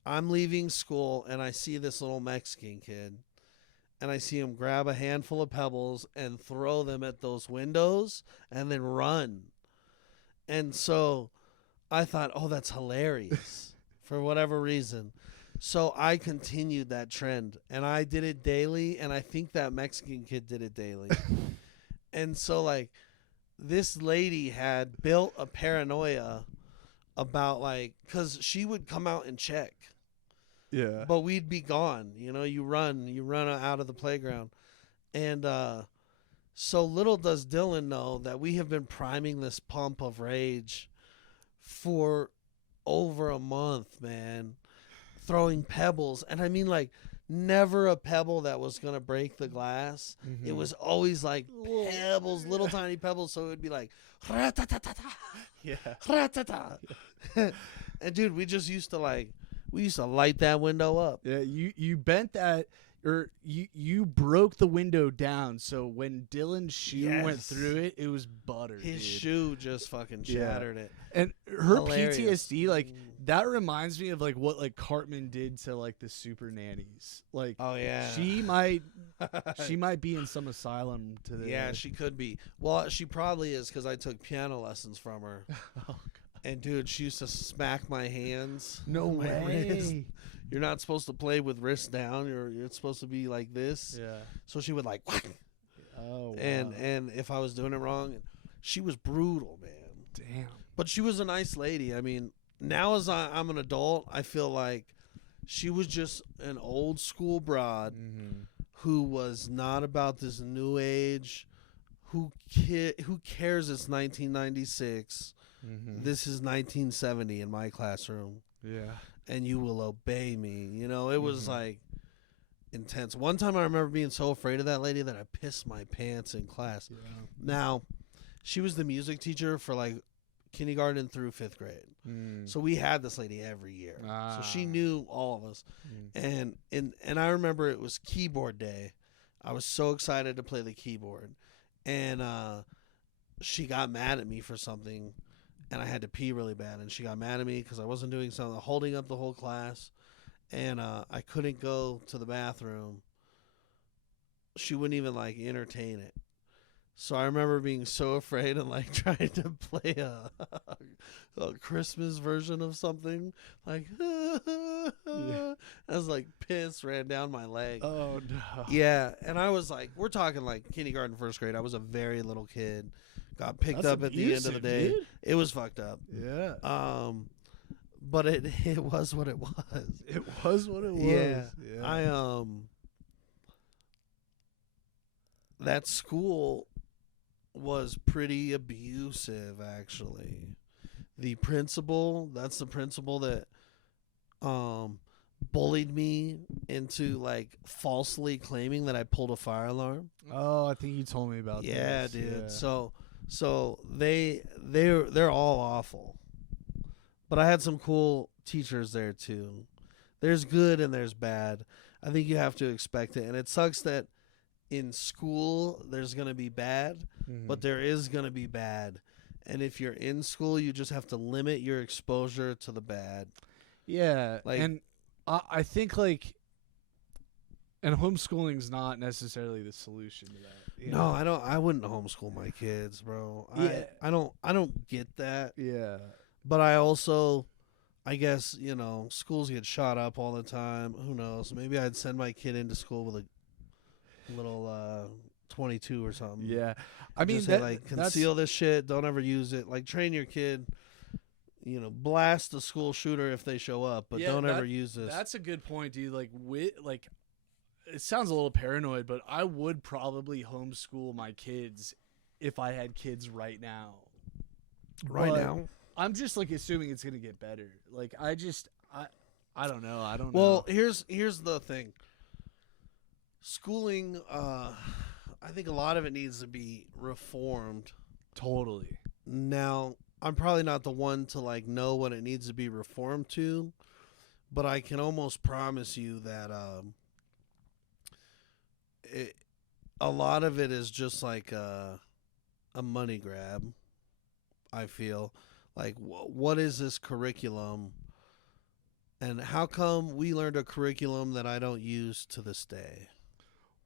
I'm leaving school and I see this little Mexican kid, and I see him grab a handful of pebbles and throw them at those windows and then run. And so I thought, oh, that's hilarious for whatever reason. So I continued that trend, and I did it daily, and I think that Mexican kid did it daily. And so, like, this lady had built a paranoia about, like, because she would come out and check. Yeah. But we'd be gone. You know, you run out of the playground. And so little does Dylan know that we have been priming this pump of rage for over a month, man. Throwing pebbles. And I mean, like, never a pebble that was going to break the glass. Mm-hmm. It was always like pebbles, little tiny pebbles. So it would be like, ra-ta-ta-ta-ta, Yeah. ra-ta-ta. And dude, we used to light that window up. Yeah, you bent that, or you broke the window down, so when Dylan's shoe went Yes. through it, it was butter. His dude. shoe just fucking shattered it. And her Hilarious. PTSD, like, that reminds me of, like, what, like, Cartman did to, like, the super nannies. Like, Oh yeah. she might be in some asylum to the Yeah, she could be. Well, she probably is because I took piano lessons from her. Oh, And dude, she used to smack my hands. no my wrist. way. You're not supposed to play with wrist down. You're supposed to be like this. Yeah. So she would, like, Oh. Wow. and if I was doing it wrong, she was brutal, man. damn. But she was a nice lady. I mean, now as I'm an adult, I feel like she was just an old school broad Mm-hmm. who was not about this new age. Who cares? It's 1996. Mm-hmm. This is 1970 in my classroom, Yeah. and you will obey me. You know, it was Mhm. like intense. One time I remember being so afraid of that lady that I pissed my pants in class. Yeah. Now, she was the music teacher for, like, kindergarten through 5th grade. Mm. So we had this lady every year. So she Ah. knew all of us. Mm. And I remember it was keyboard day. I was so excited to play the keyboard. And she got mad at me for something, and I had to pee really bad. And she got mad at me because I wasn't doing something, holding up the whole class. And I couldn't go to the bathroom. She wouldn't even, like, entertain it. So I remember being so afraid and like trying to play a Christmas version of something. Like I was like pissed, ran down my leg. Oh no. Yeah, and I was like, we're talking like kindergarten, first grade. I was a very little kid. Got picked That's up at the end of the abusive, day. dude. It was fucked up. Yeah. But it was what it was. It was what it was. Yeah. That school was pretty abusive, actually. The principal, that's the principal that bullied me into like falsely claiming that I pulled a fire alarm. Oh, I think you told me about Yeah, this. dude. So they're all awful. But I had some cool teachers there too. There's good and there's bad. I think you have to expect it. And it sucks that in school there's going to be bad, Mhm. but there is going to be bad. And if you're in school, you just have to limit your exposure to the bad. Yeah, Like- and I think like, and homeschooling's not necessarily the solution to that. you No, know? I wouldn't homeschool my kids, bro. Yeah. I don't get that. Yeah. But I also, I guess, schools get shot up all the time. Who knows? Maybe I'd send my kid into school with a little 22 or something. Yeah. I mean, just say, that, like, that's conceal this shit. Don't ever use it. Like, train your kid. Blast the school shooter if they show up, but Yeah, don't that- ever use this. that's a good point, dude. Like, it sounds a little paranoid, but I would probably homeschool my kids if I had kids right now. right but now. I'm just like assuming it's gonna get better. Like, I don't know. I don't Well, know. here's the thing. Schooling, I think a lot of it needs to be reformed. Totally. Now, I'm probably not the one to like know what it needs to be reformed to, but I can almost promise you that a lot of it is just like a money grab. I feel like what is this curriculum, and how come we learned a curriculum that I don't use to this day?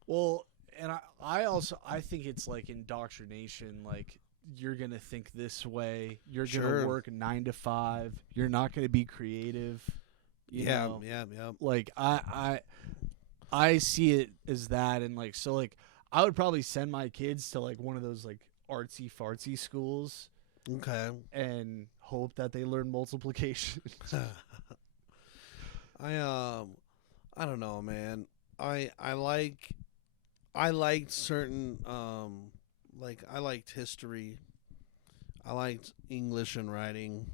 Well, and I think it's like indoctrination. Like, you're gonna think this way. You're Sure. gonna work 9 to 5. You're not gonna be creative. you know? Yeah. Like, I see it as that, and like, so like I would probably send my kids to like one of those like artsy fartsy schools Okay. and hope that they learn multiplication. I don't know, man. I liked certain like I liked history. I liked English and writing.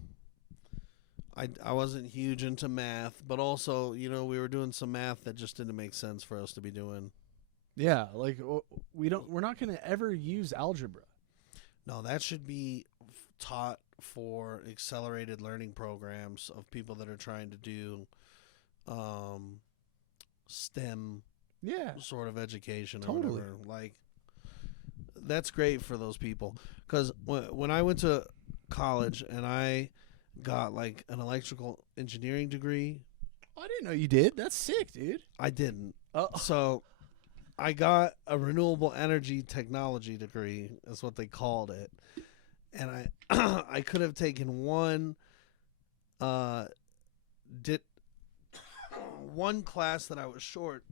I wasn't huge into math, but also, we were doing some math that just didn't make sense for us to be doing. Yeah, like we're not gonna ever use algebra. No, that should be taught for accelerated learning programs of people that are trying to do STEM Yeah, sort of education or Totally. whatever. Like, that's great for those people. Because when I went to college and I got like an electrical engineering degree, I didn't know you did. That's sick, dude. I didn't. Oh, So I got a renewable energy technology degree, is what they called it. And I I could have taken one class that I was short.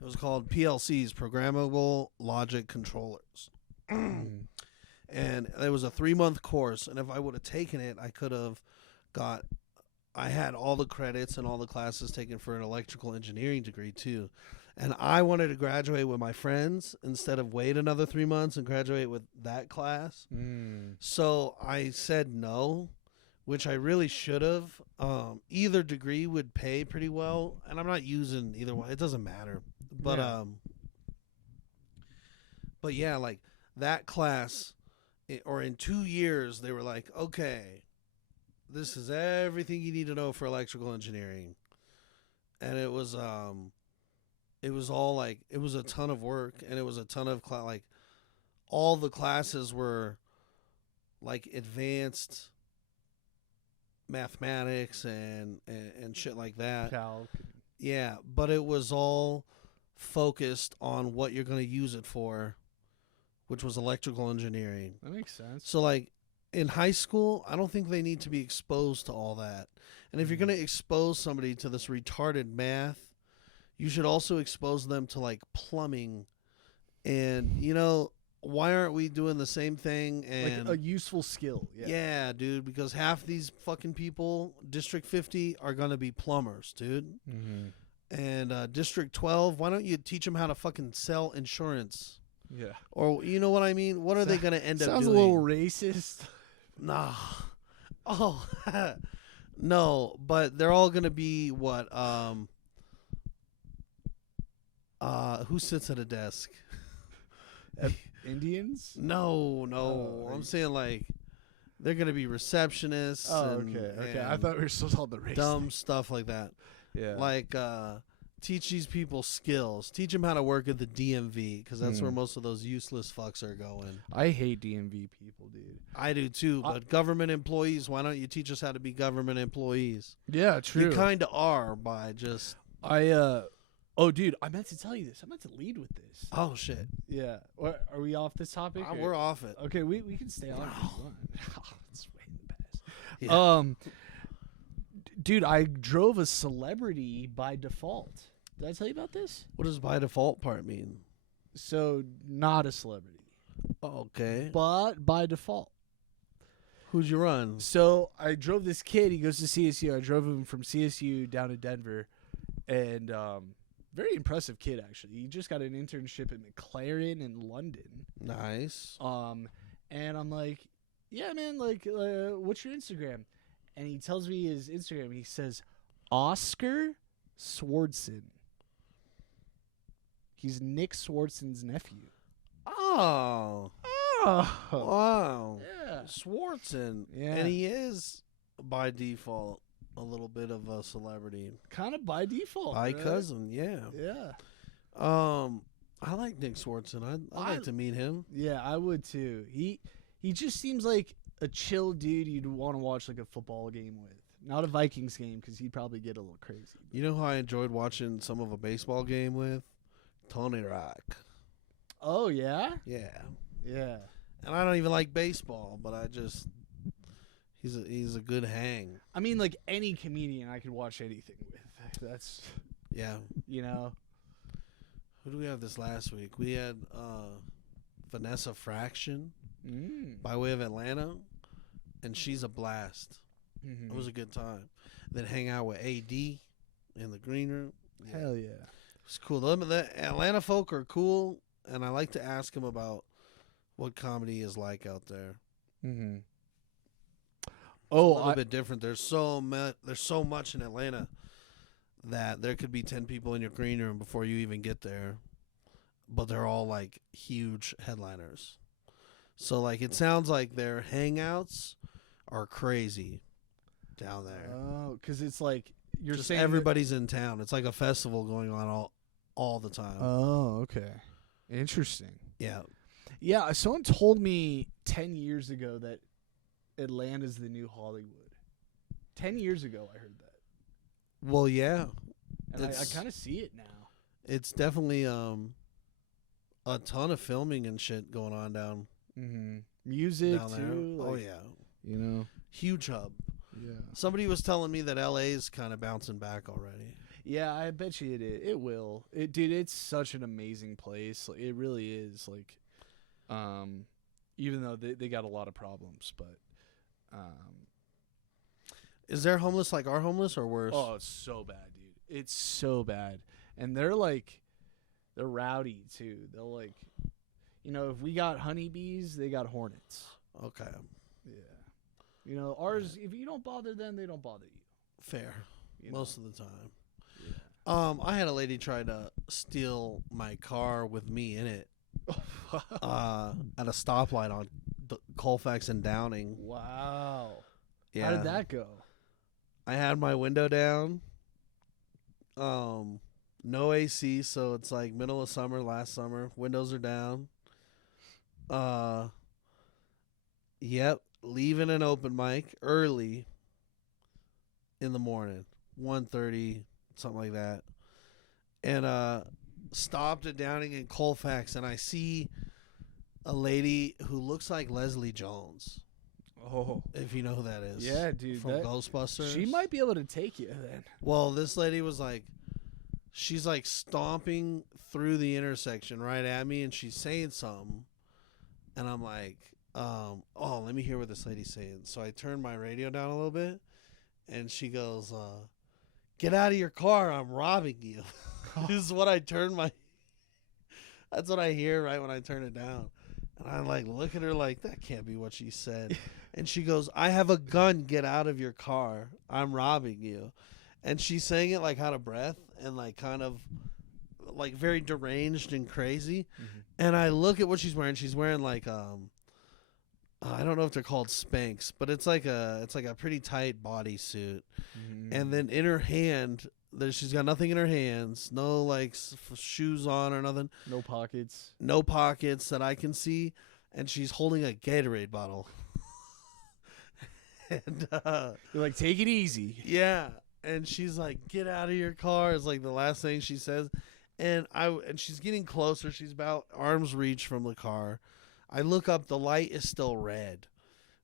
It was called PLCs, Programmable Logic Controllers. And it was a 3-month course, and if I would have taken it, I had all the credits and all the classes taken for an electrical engineering degree too. And I wanted to graduate with my friends instead of wait another 3 months and graduate with that class. So I said no, which I really should have. Either degree would pay pretty well, and I'm not using either one. It doesn't matter. But Yeah. but yeah, like that class, or in 2 years, they were like, okay, this is everything you need to know for electrical engineering. And it was all like, it was a ton of work, and it was a ton of like all the classes were like advanced mathematics and shit like that. Calc. Yeah, but it was all focused on what you're going to use it for, which was electrical engineering. That makes sense. So, like, in high school, I don't think they need to be exposed to all that. And if you're going to expose somebody to this retarded math, you should also expose them to, like, plumbing. And, you know, why aren't we doing the same thing? And Like a useful skill. Yeah. yeah, dude, because half these fucking people, District 50, are going to be plumbers, dude. Mm-hmm. And District 12, why don't you teach them how to fucking sell insurance? Yeah. Or, you know what I mean? What are they going to end up doing? Sounds a little racist. Nah. Oh, no, but they're all going to be what? Who sits at a desk? Indians? No. Oh, I'm saying, like, they're going to be receptionists. Oh, and, okay. I and thought we were still on the race. dumb stuff like that. Yeah. Like, teach these people skills. Teach them how to work at the DMV, because that's where most of those useless fucks are going. I hate DMV people, dude. I do too, but government employees, why don't you teach us how to be government employees? Yeah, true. You kind of are by just... Oh, dude, I meant to tell you this. I meant to lead with this. Oh, shit. Yeah. What, are we off this topic? or- We're off it. Okay, we can stay on. if you want. It's way in the past. Yeah. Dude, I drove a celebrity by default. Did I tell you about this? What does by default part mean? So, not a celebrity, Okay. but by default. Who'd you run? So, I drove this kid. He goes to CSU. I drove him from CSU down to Denver. And, very impressive kid, actually. He just got an internship at McLaren in London. Nice. And I'm like, yeah, man, like, what's your Instagram? And he tells me his Instagram. He says, Oscar Swardson. He's Nick Swardson's nephew. Oh. Oh. Wow. Yeah. Swartzen. Yeah. And he is, by default, a little bit of a celebrity. Kind of by default. By right? cousin, yeah. Yeah. I like Nick Swartzen. I'd I- like to meet him. Yeah, I would too. He just seems like a chill dude you'd want to watch like a football game with. Not a Vikings game because he'd probably get a little crazy. You know who I enjoyed watching some of a baseball game with? Tony Rock. Oh, yeah? Yeah. Yeah. And I don't even like baseball, but he's a good hang. I mean, like any comedian I could watch anything with. That's, Yeah. you know. Who do we have this last week? We had Vanessa Fraction by way of Atlanta, and she's a blast. Mm-hmm. It was a good time. Then hang out with AD in the green room. Yeah. Hell yeah. It's cool. The Atlanta folk are cool, and I like to ask them about what comedy is like out there. Mm-hmm. A Oh, little bit different. There's so much in Atlanta that there could be 10 people in your green room before you even get there, but they're all like huge headliners. So like it sounds like their hangouts are crazy down there. Oh, because it's like you're Just saying everybody's in town. It's like a festival going on all the time. Oh, okay. Interesting. Yeah. Yeah, someone told me 10 years ago that Atlanta's the new Hollywood. 10 years ago, I heard that. Well, yeah. And I It's- kind of see it now. It's definitely a ton of filming and shit going on down Music, there. too. Oh like, yeah. You know? Huge hub. Yeah. Somebody was telling me that LA's kind of bouncing back already. Yeah, I bet you it is. It will. Dude, it's such an amazing place. Like, it really is. Like, even though they got a lot of problems, but Is there homeless like our homeless or worse? oh, it's so bad, dude. It's so bad. And they're rowdy too. They'll like, you know, if we got honeybees, they got hornets. Okay. Yeah. You know, ours, if you don't bother them, they don't bother you. Fair. You know? Most of the time. Yeah. I had a lady try to steal my car with me in it at a stoplight on Colfax and Downing. Wow. Yeah. How did that go? I had my window down. No AC, so it's like middle of summer, last summer. Windows are down. Yep, leaving an open mic early in the morning, 1:30, something like that. And stopped at Downing and Colfax, and I see a lady who looks like Leslie Jones, Oh, if you know who that is. yeah, dude. From Ghostbusters. She might be able to take you then. Well, this lady was like, she's like stomping through the intersection right at me, and she's saying something, and I'm like, oh, let me hear what this lady's saying. So I turned my radio down a little bit, and she goes, get out of your car, I'm robbing you. This is what I turned my, that's what I hear right when I turn it down. And I like look at her like, that can't be what she said. And she goes, I have a gun, get out of your car, I'm robbing you. And she's saying it like out of breath and like kind of like very deranged and crazy. Mm-hmm. And I look at what she's wearing. She's wearing like I don't know if they're called Spanx, but it's like a pretty tight bodysuit. Mm-hmm. And then in her hand, she's got nothing in her hands, no like shoes on or nothing, No pockets. no pockets that I can see, and she's holding a Gatorade bottle. And You're like, take it easy. yeah, and she's like, "Get out of your car!" is like the last thing she says, and she's getting closer. She's about arm's reach from the car. I look up, the light is still red,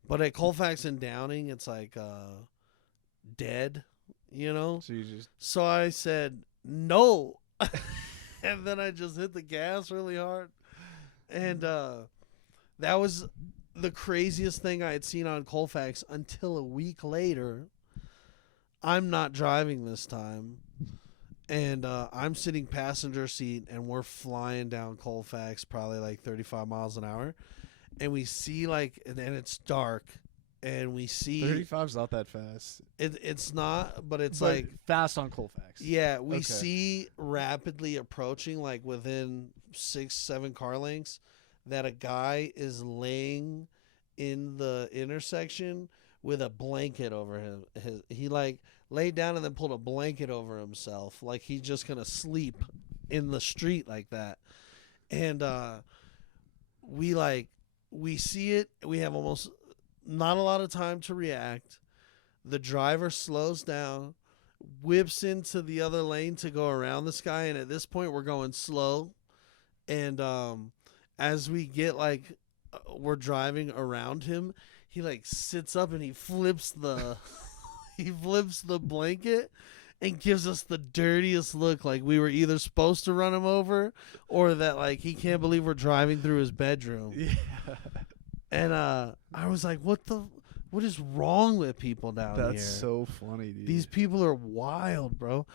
but at Colfax and Downing, it's like dead, you know. So you just So I said no, and then I just hit the gas really hard, and that was the craziest thing I had seen on Colfax until a week later. I'm not driving this time, and I'm sitting passenger seat, and we're flying down Colfax probably like 35 miles an hour, and we see like, and it's dark, and we see 35's not that fast. it's not, but it's But like fast on Colfax. yeah, we Okay. see rapidly approaching, like within 6-7 car lengths, that a guy is laying in the intersection with a blanket over him. He like laid down and then pulled a blanket over himself, like he's just gonna sleep in the street like that. And we see it. We have almost not a lot of time to react. The driver slows down, whips into the other lane to go around this guy, and at this point we're going slow. And as we get like we're driving around him, he like sits up and he flips the he flips the blanket and gives us the dirtiest look, like we were either supposed to run him over or that like he can't believe we're driving through his bedroom. Yeah. And I was like, what is wrong with people down here? That's so funny, dude. These people are wild, bro.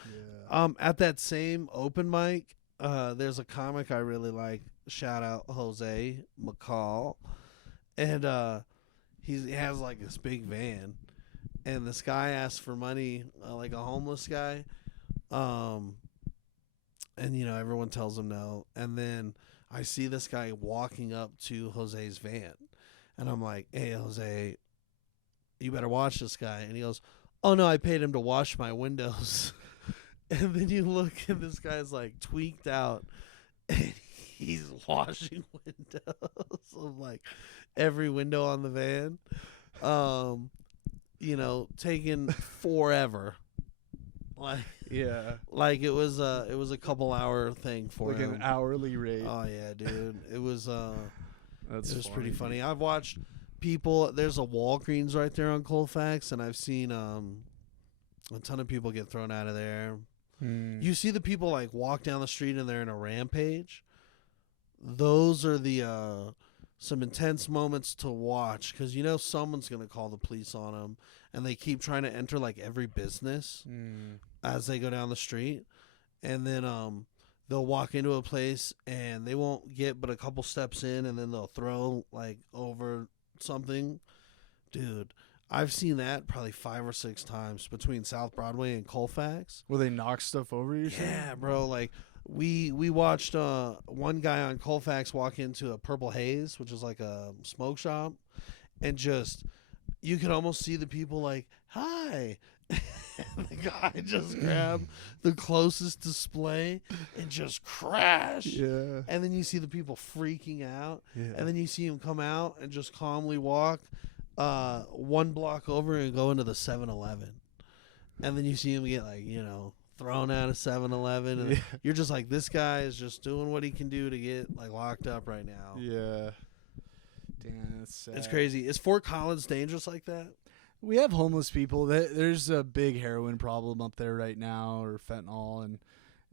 Yeah. At that same open mic, there's a comic I really like. Shout out Jose McCall, and he has like this big van, and this guy asks for money, like a homeless guy, and you know everyone tells him no, and then I see this guy walking up to Jose's van, and I'm like, hey Jose, you better watch this guy, and he goes, oh no, I paid him to wash my windows. And then you look and this guy's like tweaked out and he's washing windows of like every window on the van. You know, taking forever. Yeah. Like it was a couple hour thing for Like him. an hourly rate. Oh yeah, dude. It was That's it was pretty dude. funny. I've watched people, there's a Walgreens right there on Colfax, and I've seen a ton of people get thrown out of there. Hmm. You see the people like walk down the street and they're in a rampage. Those are the some intense moments to watch, because you know someone's gonna call the police on them, and they keep trying to enter like every business as they go down the street, and then they'll walk into a place and they won't get but a couple steps in, and then they'll throw like over something. Dude, I've seen that probably 5 or 6 times between South Broadway and Colfax. Where they knock stuff over you? Yeah, bro. Like we watched one guy on Colfax walk into a Purple Haze, which is like a smoke shop, and just you could almost see the people like, "Hi." And the guy just grabbed the closest display and just crash. Yeah. And then you see the people freaking out, Yeah. and then you see him come out and just calmly walk 1 block over and go into the 7-Eleven. And then you see him get like, you know, thrown out of 7-Eleven, and you're just like, this guy is just doing what he can do to get like locked up right now. Yeah. Damn, that's sad. It's crazy. Is Fort Collins dangerous like that? We have homeless people. There's a big heroin problem up there right now, or fentanyl, and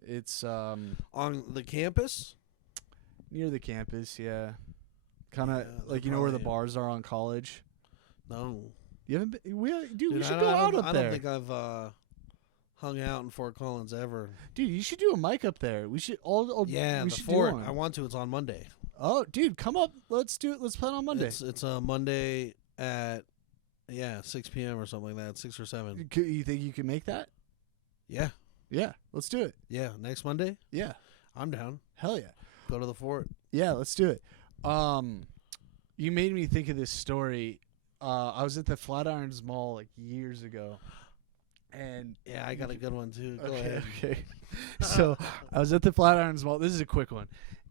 it's On the campus? near the campus. Yeah, kind of Yeah, like they're where the probably- been on College. No. You haven't been? Dude, we Dude, should go out up I there. don't think I've hung out in Fort Collins ever. Dude, you should do a mic up there. We should all. Yeah, we the should fort. do one. I want to. It's on Monday. Oh, dude, come up. Let's do it. Let's plan on Monday. It's a Monday at 6 p.m. or something like that. 6 or 7. You think you can make that? Yeah, Yeah, let's do it. yeah. Next Monday, Yeah, I'm down. hell yeah. Go to the fort. Yeah, let's do it. You made me think of this story. I was at the Flatirons Mall like years ago, and Yeah, I got a good one too. Go ahead. okay. So I was at the Flatirons Mall. This is a quick one,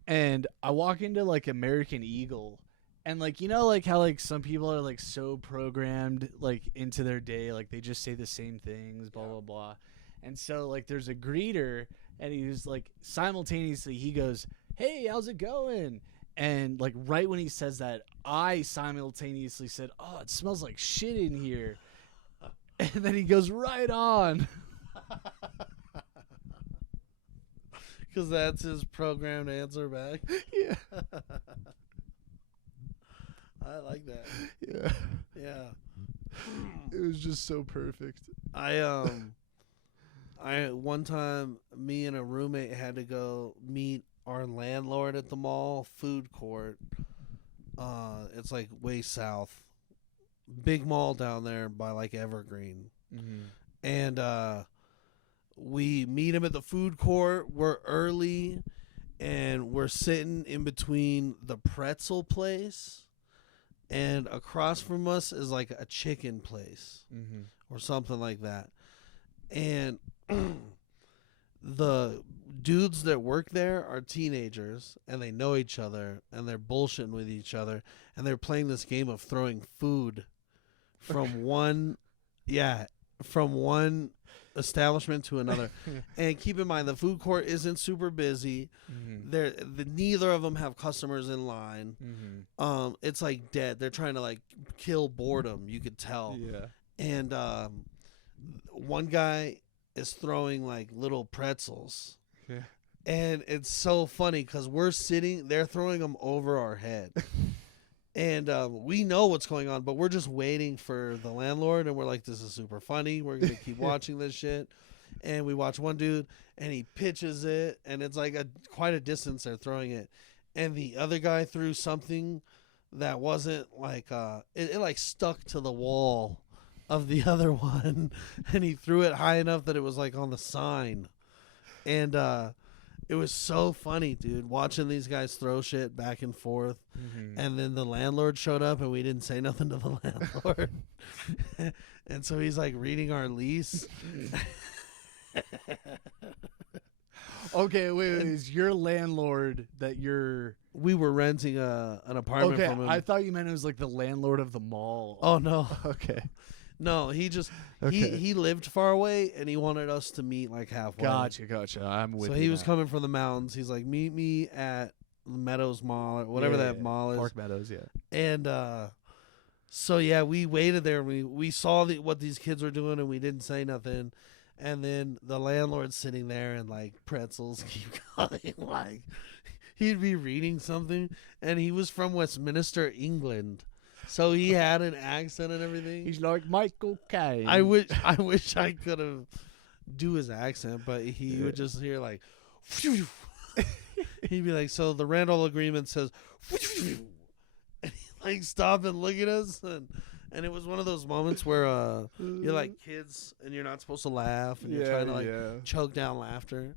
and I walk into like American Eagle, and like like how like some people are like so programmed like into their day, like they just say the same things, blah blah blah, and so like there's a greeter, and he was like simultaneously he goes, "Hey, how's it going?" And like right when he says that, I simultaneously said, "Oh, it smells like shit in here." And then he goes right on. Because that's his programmed answer back. Yeah. I like that. Yeah. Yeah. It was just so perfect. I one time, me and a roommate had to go meet our landlord at the mall food court. It's like way south, big mall down there by like Evergreen, and we meet him at the food court. We're early, and we're sitting in between the pretzel place, and across from us is like a chicken place or something like that. And the dudes that work there are teenagers, and they know each other, and they're bullshitting with each other, and they're playing this game of throwing food from one establishment to another. And keep in mind, the food court isn't super busy. Neither of them have customers in line. It's like dead. They're trying to like kill boredom, you could tell. Yeah. And one guy is throwing like little pretzels. Yeah. And it's so funny because they're throwing them over our head. And we know what's going on, but we're just waiting for the landlord, and we're like, this is super funny. We're going to keep watching this shit. And we watch one dude, and he pitches it, and it's like quite a distance they're throwing it. And the other guy threw something that wasn't like, it like stuck to the wall of the other one, and he threw it high enough that it was like on the sign. And it was so funny, dude, watching these guys throw shit back and forth. And then the landlord showed up, and we didn't say nothing to the landlord. And so he's like reading our lease. Okay, wait. Is your landlord that you're? We were renting an apartment Okay, from him. I thought you meant it was like the landlord of the mall. Oh no. Okay. No, he just Okay. he lived far away, and he wanted us to meet like halfway. Gotcha. I'm with So you. he was now. coming from the mountains. He's like, meet me at Meadows Mall or whatever that mall is. Park Meadows, yeah. And so yeah, we waited there. We saw what these kids were doing, and we didn't say nothing. And then the landlord's sitting there, and like pretzels keep coming. Like he'd be reading something, and he was from Westminster, England, so he had an accent and everything. He's like Michael Caine. I wish I could have do his accent, but he would just hear like, he'd be like, so the Randall agreement says, and he'd like stop and look at us, and it was one of those moments where you're like kids and you're not supposed to laugh, and you're trying to like choke down laughter.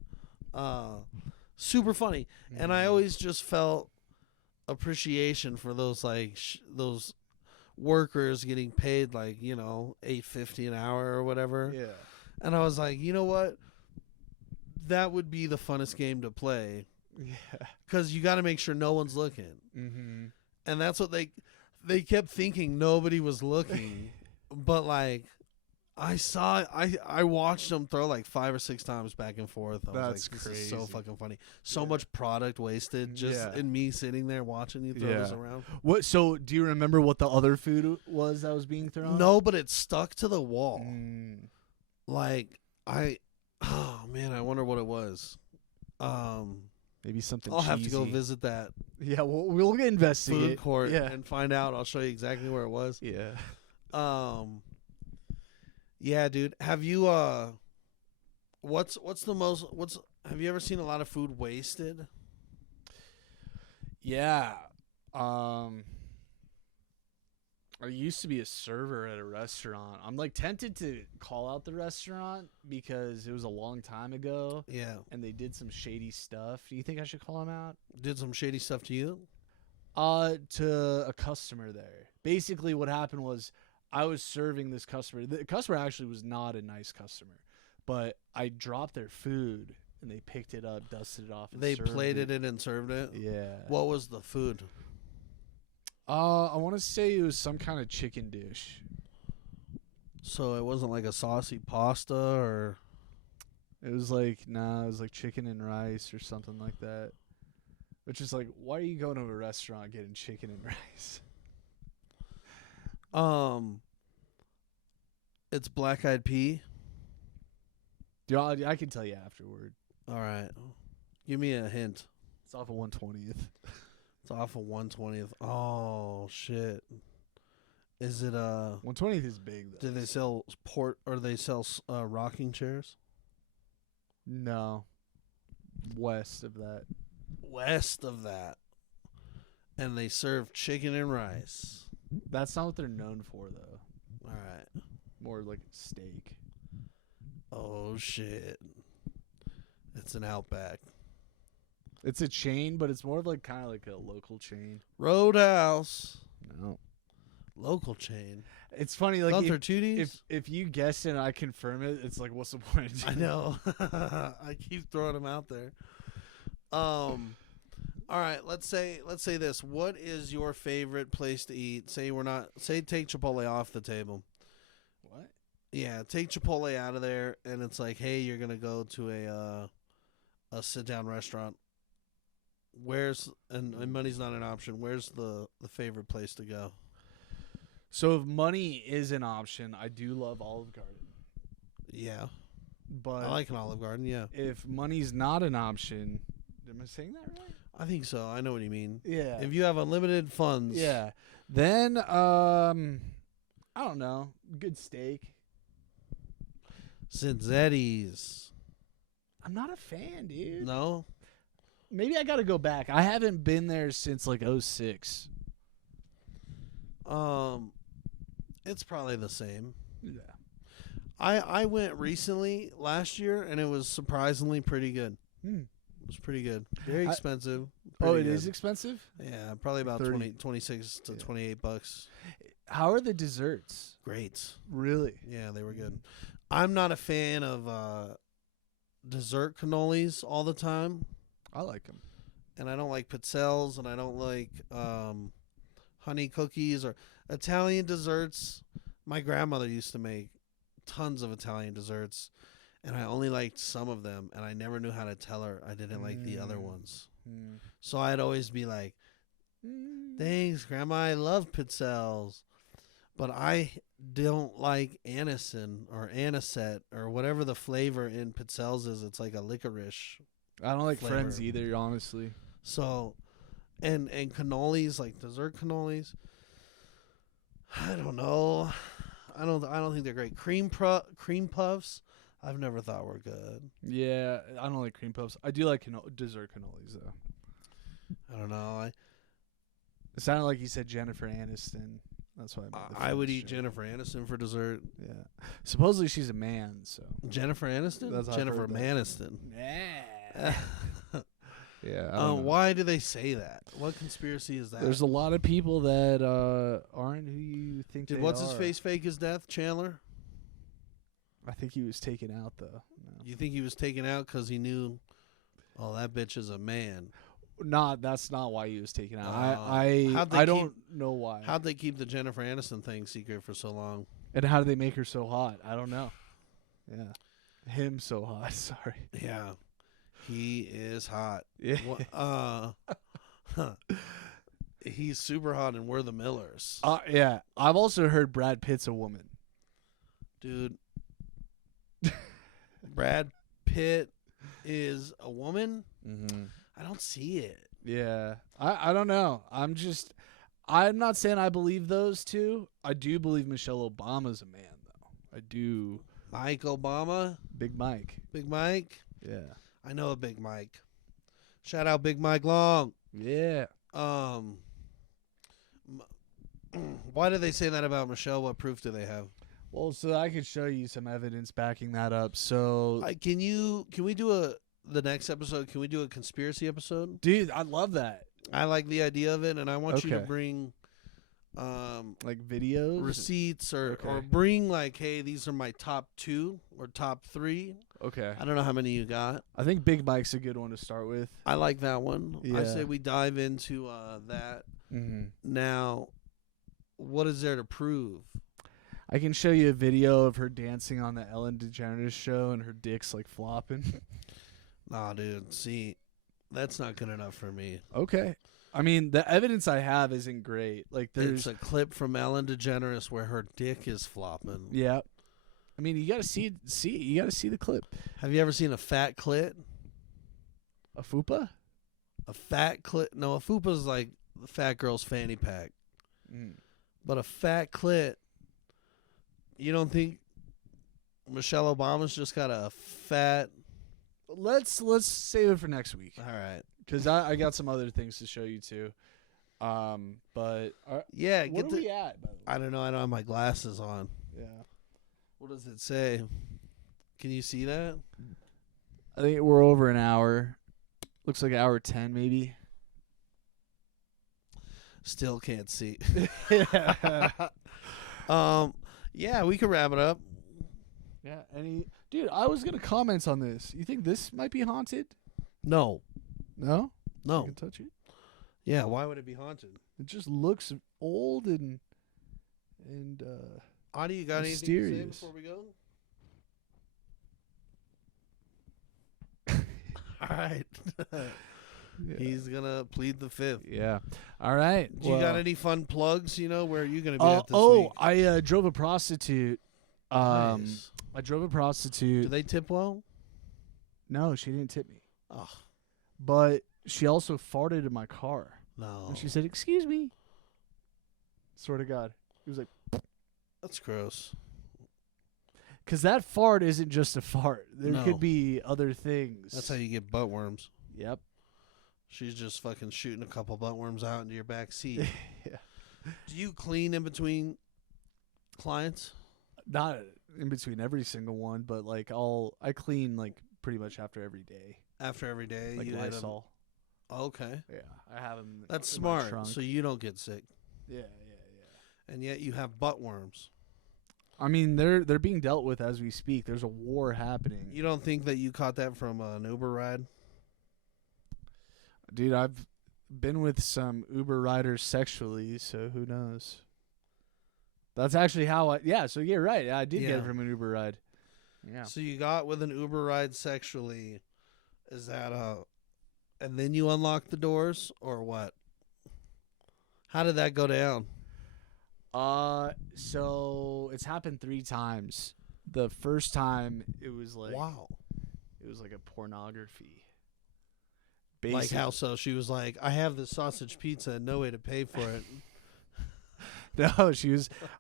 Super funny, and I always just felt appreciation for those like those workers getting paid like $8.50 an hour or whatever. Yeah. And I was like, you know what? That would be the funnest game to play. Yeah. Because you got to make sure no one's looking. Mm-hmm. And that's what they kept thinking nobody was looking. But like, I saw. I watched him throw like 5 or 6 times back and forth. I That's was like, this is so crazy. fucking funny. So Yeah. much product wasted just Yeah. in me sitting there watching you throw this Yeah. around. What? So, do you remember what the other food was that was being thrown? No, but it stuck to the wall. Mm. Like oh man, I wonder what it was. Maybe something. I'll have to go cheesy. visit that Yeah, we'll investigate. food court Yeah. and find out. I'll show you exactly where it was. Yeah. Yeah, dude. Have you what's the most have you ever seen a lot of food wasted? Yeah. I used to be a server at a restaurant. I'm like tempted to call out the restaurant because it was a long time ago Yeah. and they did some shady stuff. Do you think I should call them out? Did some shady stuff to you? To a customer there. Basically what happened was I was serving this customer. The customer actually was not a nice customer, but I dropped their food and they picked it up, dusted it off, and They served plated it and served it? Yeah. What was the food? I want to say it was some kind of chicken dish. So it wasn't like a saucy pasta or It was it was like chicken and rice or something like that. Which is like, why are you going to a restaurant getting chicken and rice? it's black eyed pea. Dude, I can tell you afterward. All right. Give me a hint. It's off of 120th. It's off of 120th. Oh shit. Is it 120th is big though. do they sell port or they sell rocking chairs? No. West of that. West of that. And they serve chicken and rice. That's not what they're known for though. All right. More like steak. Oh shit. It's an Outback. It's a chain, but it's more of like kind of like a local chain. Roadhouse. No. Local chain. It's funny like Gunther Tooties? if you guess it and I confirm it, it's like what's the point? I know. I keep throwing them out there. All right, let's say this. What is your favorite place to eat? Say take Chipotle off the table. What? Yeah, take Chipotle out of there and it's like, "Hey, you're going to go to a sit-down restaurant." Where's and money's not an option. Where's the favorite place to go? So if money is an option, I do love Olive Garden. Yeah. But I like an Olive Garden, yeah. if money's not an option, am I saying that right? I think so. I know what you mean. Yeah. If you have unlimited funds. Yeah. Then I don't know. Good steak. Cinzetti's. I'm not a fan, dude. No? Maybe I got to go back. I haven't been there since like 06. It's probably the same. Yeah. I went recently last year and it was surprisingly pretty good. Hmm. It was pretty good. Very I- expensive. Oh, pretty it is good. expensive? Yeah, probably about 30. 26 to Yeah. $28. How are the desserts? Great. Really? Yeah, they were good. I'm not a fan of dessert cannolis all the time, I like them. and I don't like pizzelles, and I don't like honey cookies or Italian desserts. My grandmother used to make tons of Italian desserts, and I only liked some of them, and I never knew how to tell her I didn't like the other ones. So I'd always be like, "Thanks, Grandma. I love pizzelles." But I don't like anison or anisette or whatever the flavor in pizzelles is. It's like a licorice. I don't like Flavor. Friends either, honestly. So, and cannolis, like dessert cannolis. I don't know. I don't think they're great. Cream puffs. I've never thought were good. Yeah, I don't like cream puffs. I do like dessert cannolis, though. I don't know. It sounded like you said Jennifer Aniston. That's why I would eat Jennifer. Jennifer Aniston for dessert. Yeah. Supposedly she's a man, so. Jennifer Aniston? That's how I've Jennifer heard that. Maniston. Yeah. Yeah. I don't know. Why do they say that? What conspiracy is that? There's a lot of people that aren't who you think Did they what's are. his face fake his death? Chandler? I think he was taken out though. You think he was taken out because he knew, oh, that bitch is a man? That's not why he was taken out. How'd they I don't know why. How'd they keep the Jennifer Aniston thing secret for so long? And how do they make her so hot? I don't know. Yeah. Him so hot. Sorry. Yeah, he is hot. Yeah. He's super hot, and we're the Millers, Yeah. I've also heard Brad Pitt's a woman. dude. Brad Pitt is a woman. Mm-hmm. I don't see it. Yeah. I don't know. I'm not saying I believe those two. I do believe Michelle Obama's a man, though. I do. Mike Obama, Big Mike. Big Mike. Yeah. I know a Big Mike. Shout out Big Mike Long. Yeah. Why did they say that about Michelle? What proof do they have? Well, so I could show you some evidence backing that up. So, Can we do the next episode? Can we do a conspiracy episode? dude, I love that. I like the idea of it, and I want you to Okay. bring Like videos. receipts or Okay. bring like, hey, these are my top 2 or top 3. Okay. I don't know how many you got. I think Big Mike's a good one to start with. I like that one. I Yeah. say we dive into that. Mm-hmm. Now, what is there to prove? I can show you a video of her dancing on the Ellen DeGeneres show and her dick's like flopping. Nah, dude. See, that's not good enough for me. Okay. I mean, the evidence I have isn't great. Like, There's there's. a clip from Ellen DeGeneres where her dick is flopping. Yeah. I mean, you got to you got to see the clip. Have you ever seen a fat clit? A fupa? A fat clit? No, a fupa's like the fat girl's fanny pack. Mm. But a fat clit, you don't think Michelle Obama's just got a fat... Let's save it for next week. All right. Because I got some other things to show you too. But Yeah, what are we at, by the way? I don't know. I don't have my glasses on. Yeah. What does it say? Can you see that? I think we're over an hour. Looks like hour 10 maybe. Still can't see. Yeah. Yeah, we could wrap it up. Yeah. Dude, I was gonna comment on this. You think this might be haunted? No. No? You No. can touch it. Yeah, why would it be haunted? It just looks old and Adi, you got anything to say mysterious. before we go? All right. He's going to plead the fifth. yeah. All right. Do you got any fun plugs, where are you going to be at this oh, week? I drove a prostitute. Nice. I drove a prostitute. Do they tip well? No, she didn't tip me. Oh, But she also farted in my car. no. And she said, "Excuse me." Swear to God. It was like, That's gross. because that fart isn't just a fart. There No. could be other things. That's how you get butt worms. Yep. She's just fucking shooting a couple butt worms out into your back seat. Yeah. Do you clean in between clients? Not in between every single one, but like I clean like pretty much after every day. After every day? Like you hit 'em? Lysol. Okay. Yeah, I have them. That's in my smart. trunk. So you don't get sick. Yeah. And yet you have butt worms. I mean, they're being dealt with as we speak. There's a war happening. You don't think that you caught that from an Uber ride? Dude, I've been with some Uber riders sexually, so who knows? That's actually how so you're right. Yeah, I did get Yeah. it from an Uber ride. Yeah. So you got with an Uber ride sexually. Is that and then you unlock the doors or what? How did that go down? So it's happened 3 times. The first time it was like Wow. it was like a pornography. Like how so? She was like, I have this sausage pizza and no way to pay for it. No,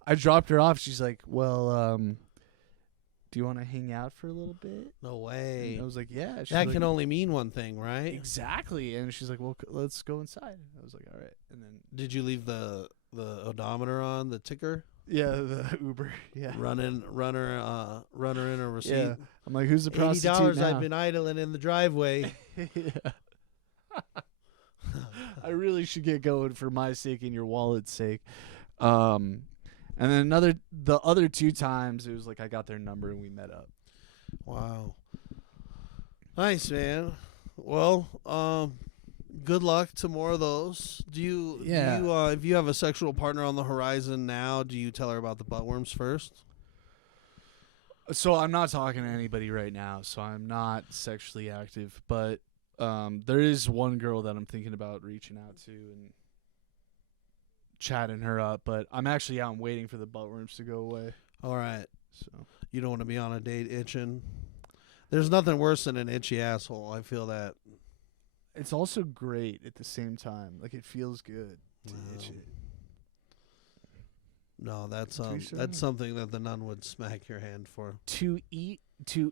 I dropped her off. She's like, "Well, do you want to hang out for a little bit?" No And way. I was like, "Yeah." She's That like, can only mean one thing, right? exactly. And she's like, "Well, let's go inside." I was like, "All right." And then Did you leave the odometer on, the ticker? yeah, the Uber. Yeah. Run her in a receipt. Yeah. I'm like, "Who's the prostitute $80 now?" I've been idling in the driveway. Yeah. I really should get going for my sake and your wallet's sake. And then the other 2 times it was like I got their number and we met up. Wow. Nice, man. Well, good luck to more of those. Do you Yeah. if you have a sexual partner on the horizon now, do you tell her about the butt worms first? So I'm not talking to anybody right now, so I'm not sexually active, but there is one girl that I'm thinking about reaching out to and chatting her up, but I'm actually out and waiting for the butt worms to go away. All right. So You don't want to be on a date itching. There's nothing worse than an itchy asshole. I feel that. it's also great at the same time. Like it feels good to itch it. No, that's Touche. that's something that the nun would smack your hand for. To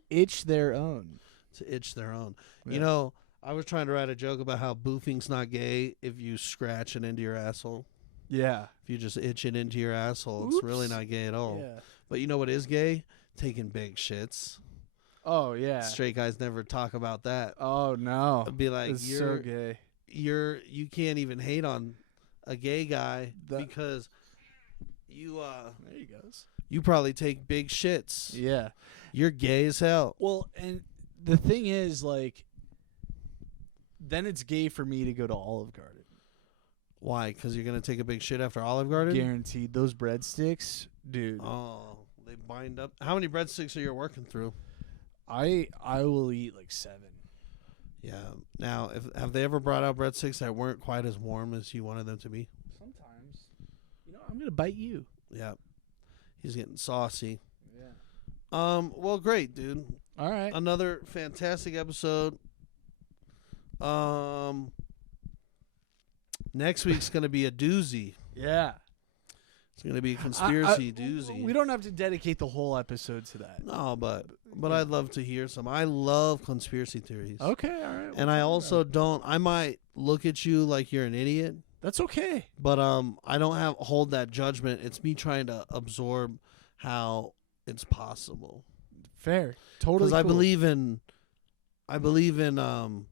itch their own. To itch their own. Yeah. You know, I was trying to write a joke about how boofing's not gay if you scratch it into your asshole. Yeah. If you just itch it into your asshole, it's really Oops. not gay at all. Yeah. But you know what is gay? Taking big shits. Oh yeah. Straight guys never talk about that. Oh no. I'd be like, It's so gay. you can't even hate on a gay guy That- because you There he goes. you probably take big shits. Yeah. You're gay as hell. Well, and the thing is, like, then it's gay for me to go to Olive Garden. Why? Because you're gonna take a big shit after Olive Garden? Guaranteed. Those breadsticks, dude. Oh, they bind up. How many breadsticks are you working through? I will eat like 7. Yeah. Now, have they ever brought out breadsticks that weren't quite as warm as you wanted them to be? Sometimes. You know, I'm gonna bite you. Yeah. He's getting saucy. Yeah. Well, great, dude. All right. Another fantastic episode. Next week's gonna be a doozy. Yeah. It's gonna be a conspiracy I- doozy. We don't have to dedicate the whole episode to that. No, but I'd love to hear some. I love conspiracy theories. Okay. All right. And I also don't. I might look at you like you're an idiot, That's okay. but I don't hold that judgment. It's me trying to absorb how it's possible. Fair. Totally. Because I cool. believe in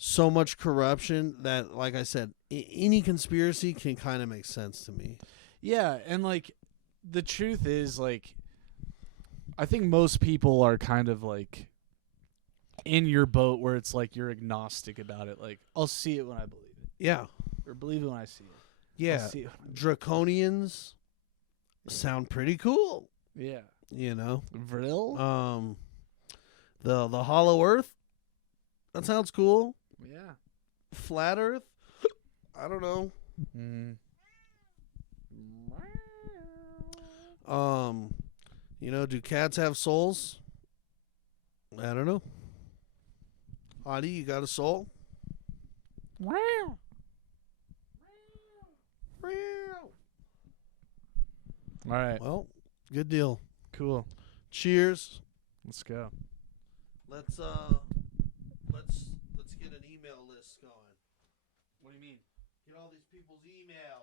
so much corruption that, like I said, any conspiracy can kind of make sense to me. Yeah, and like the truth is, like, I think most people are kind of like in your boat where it's like you're agnostic about it. Like, I'll see it when I believe it, Yeah, or believe it when I see it. yeah. I'll see it when Draconians sound pretty cool, yeah. you know. Vril? The Hollow Earth, that sounds cool. Yeah. Flat Earth, I don't know. Mm. You know, do cats have souls? I don't know. Adi, you got a soul? Wow. All right. Well, good deal. Cool. Cheers. Let's go. Let's get an email list going. What do you mean? Get all these people's email.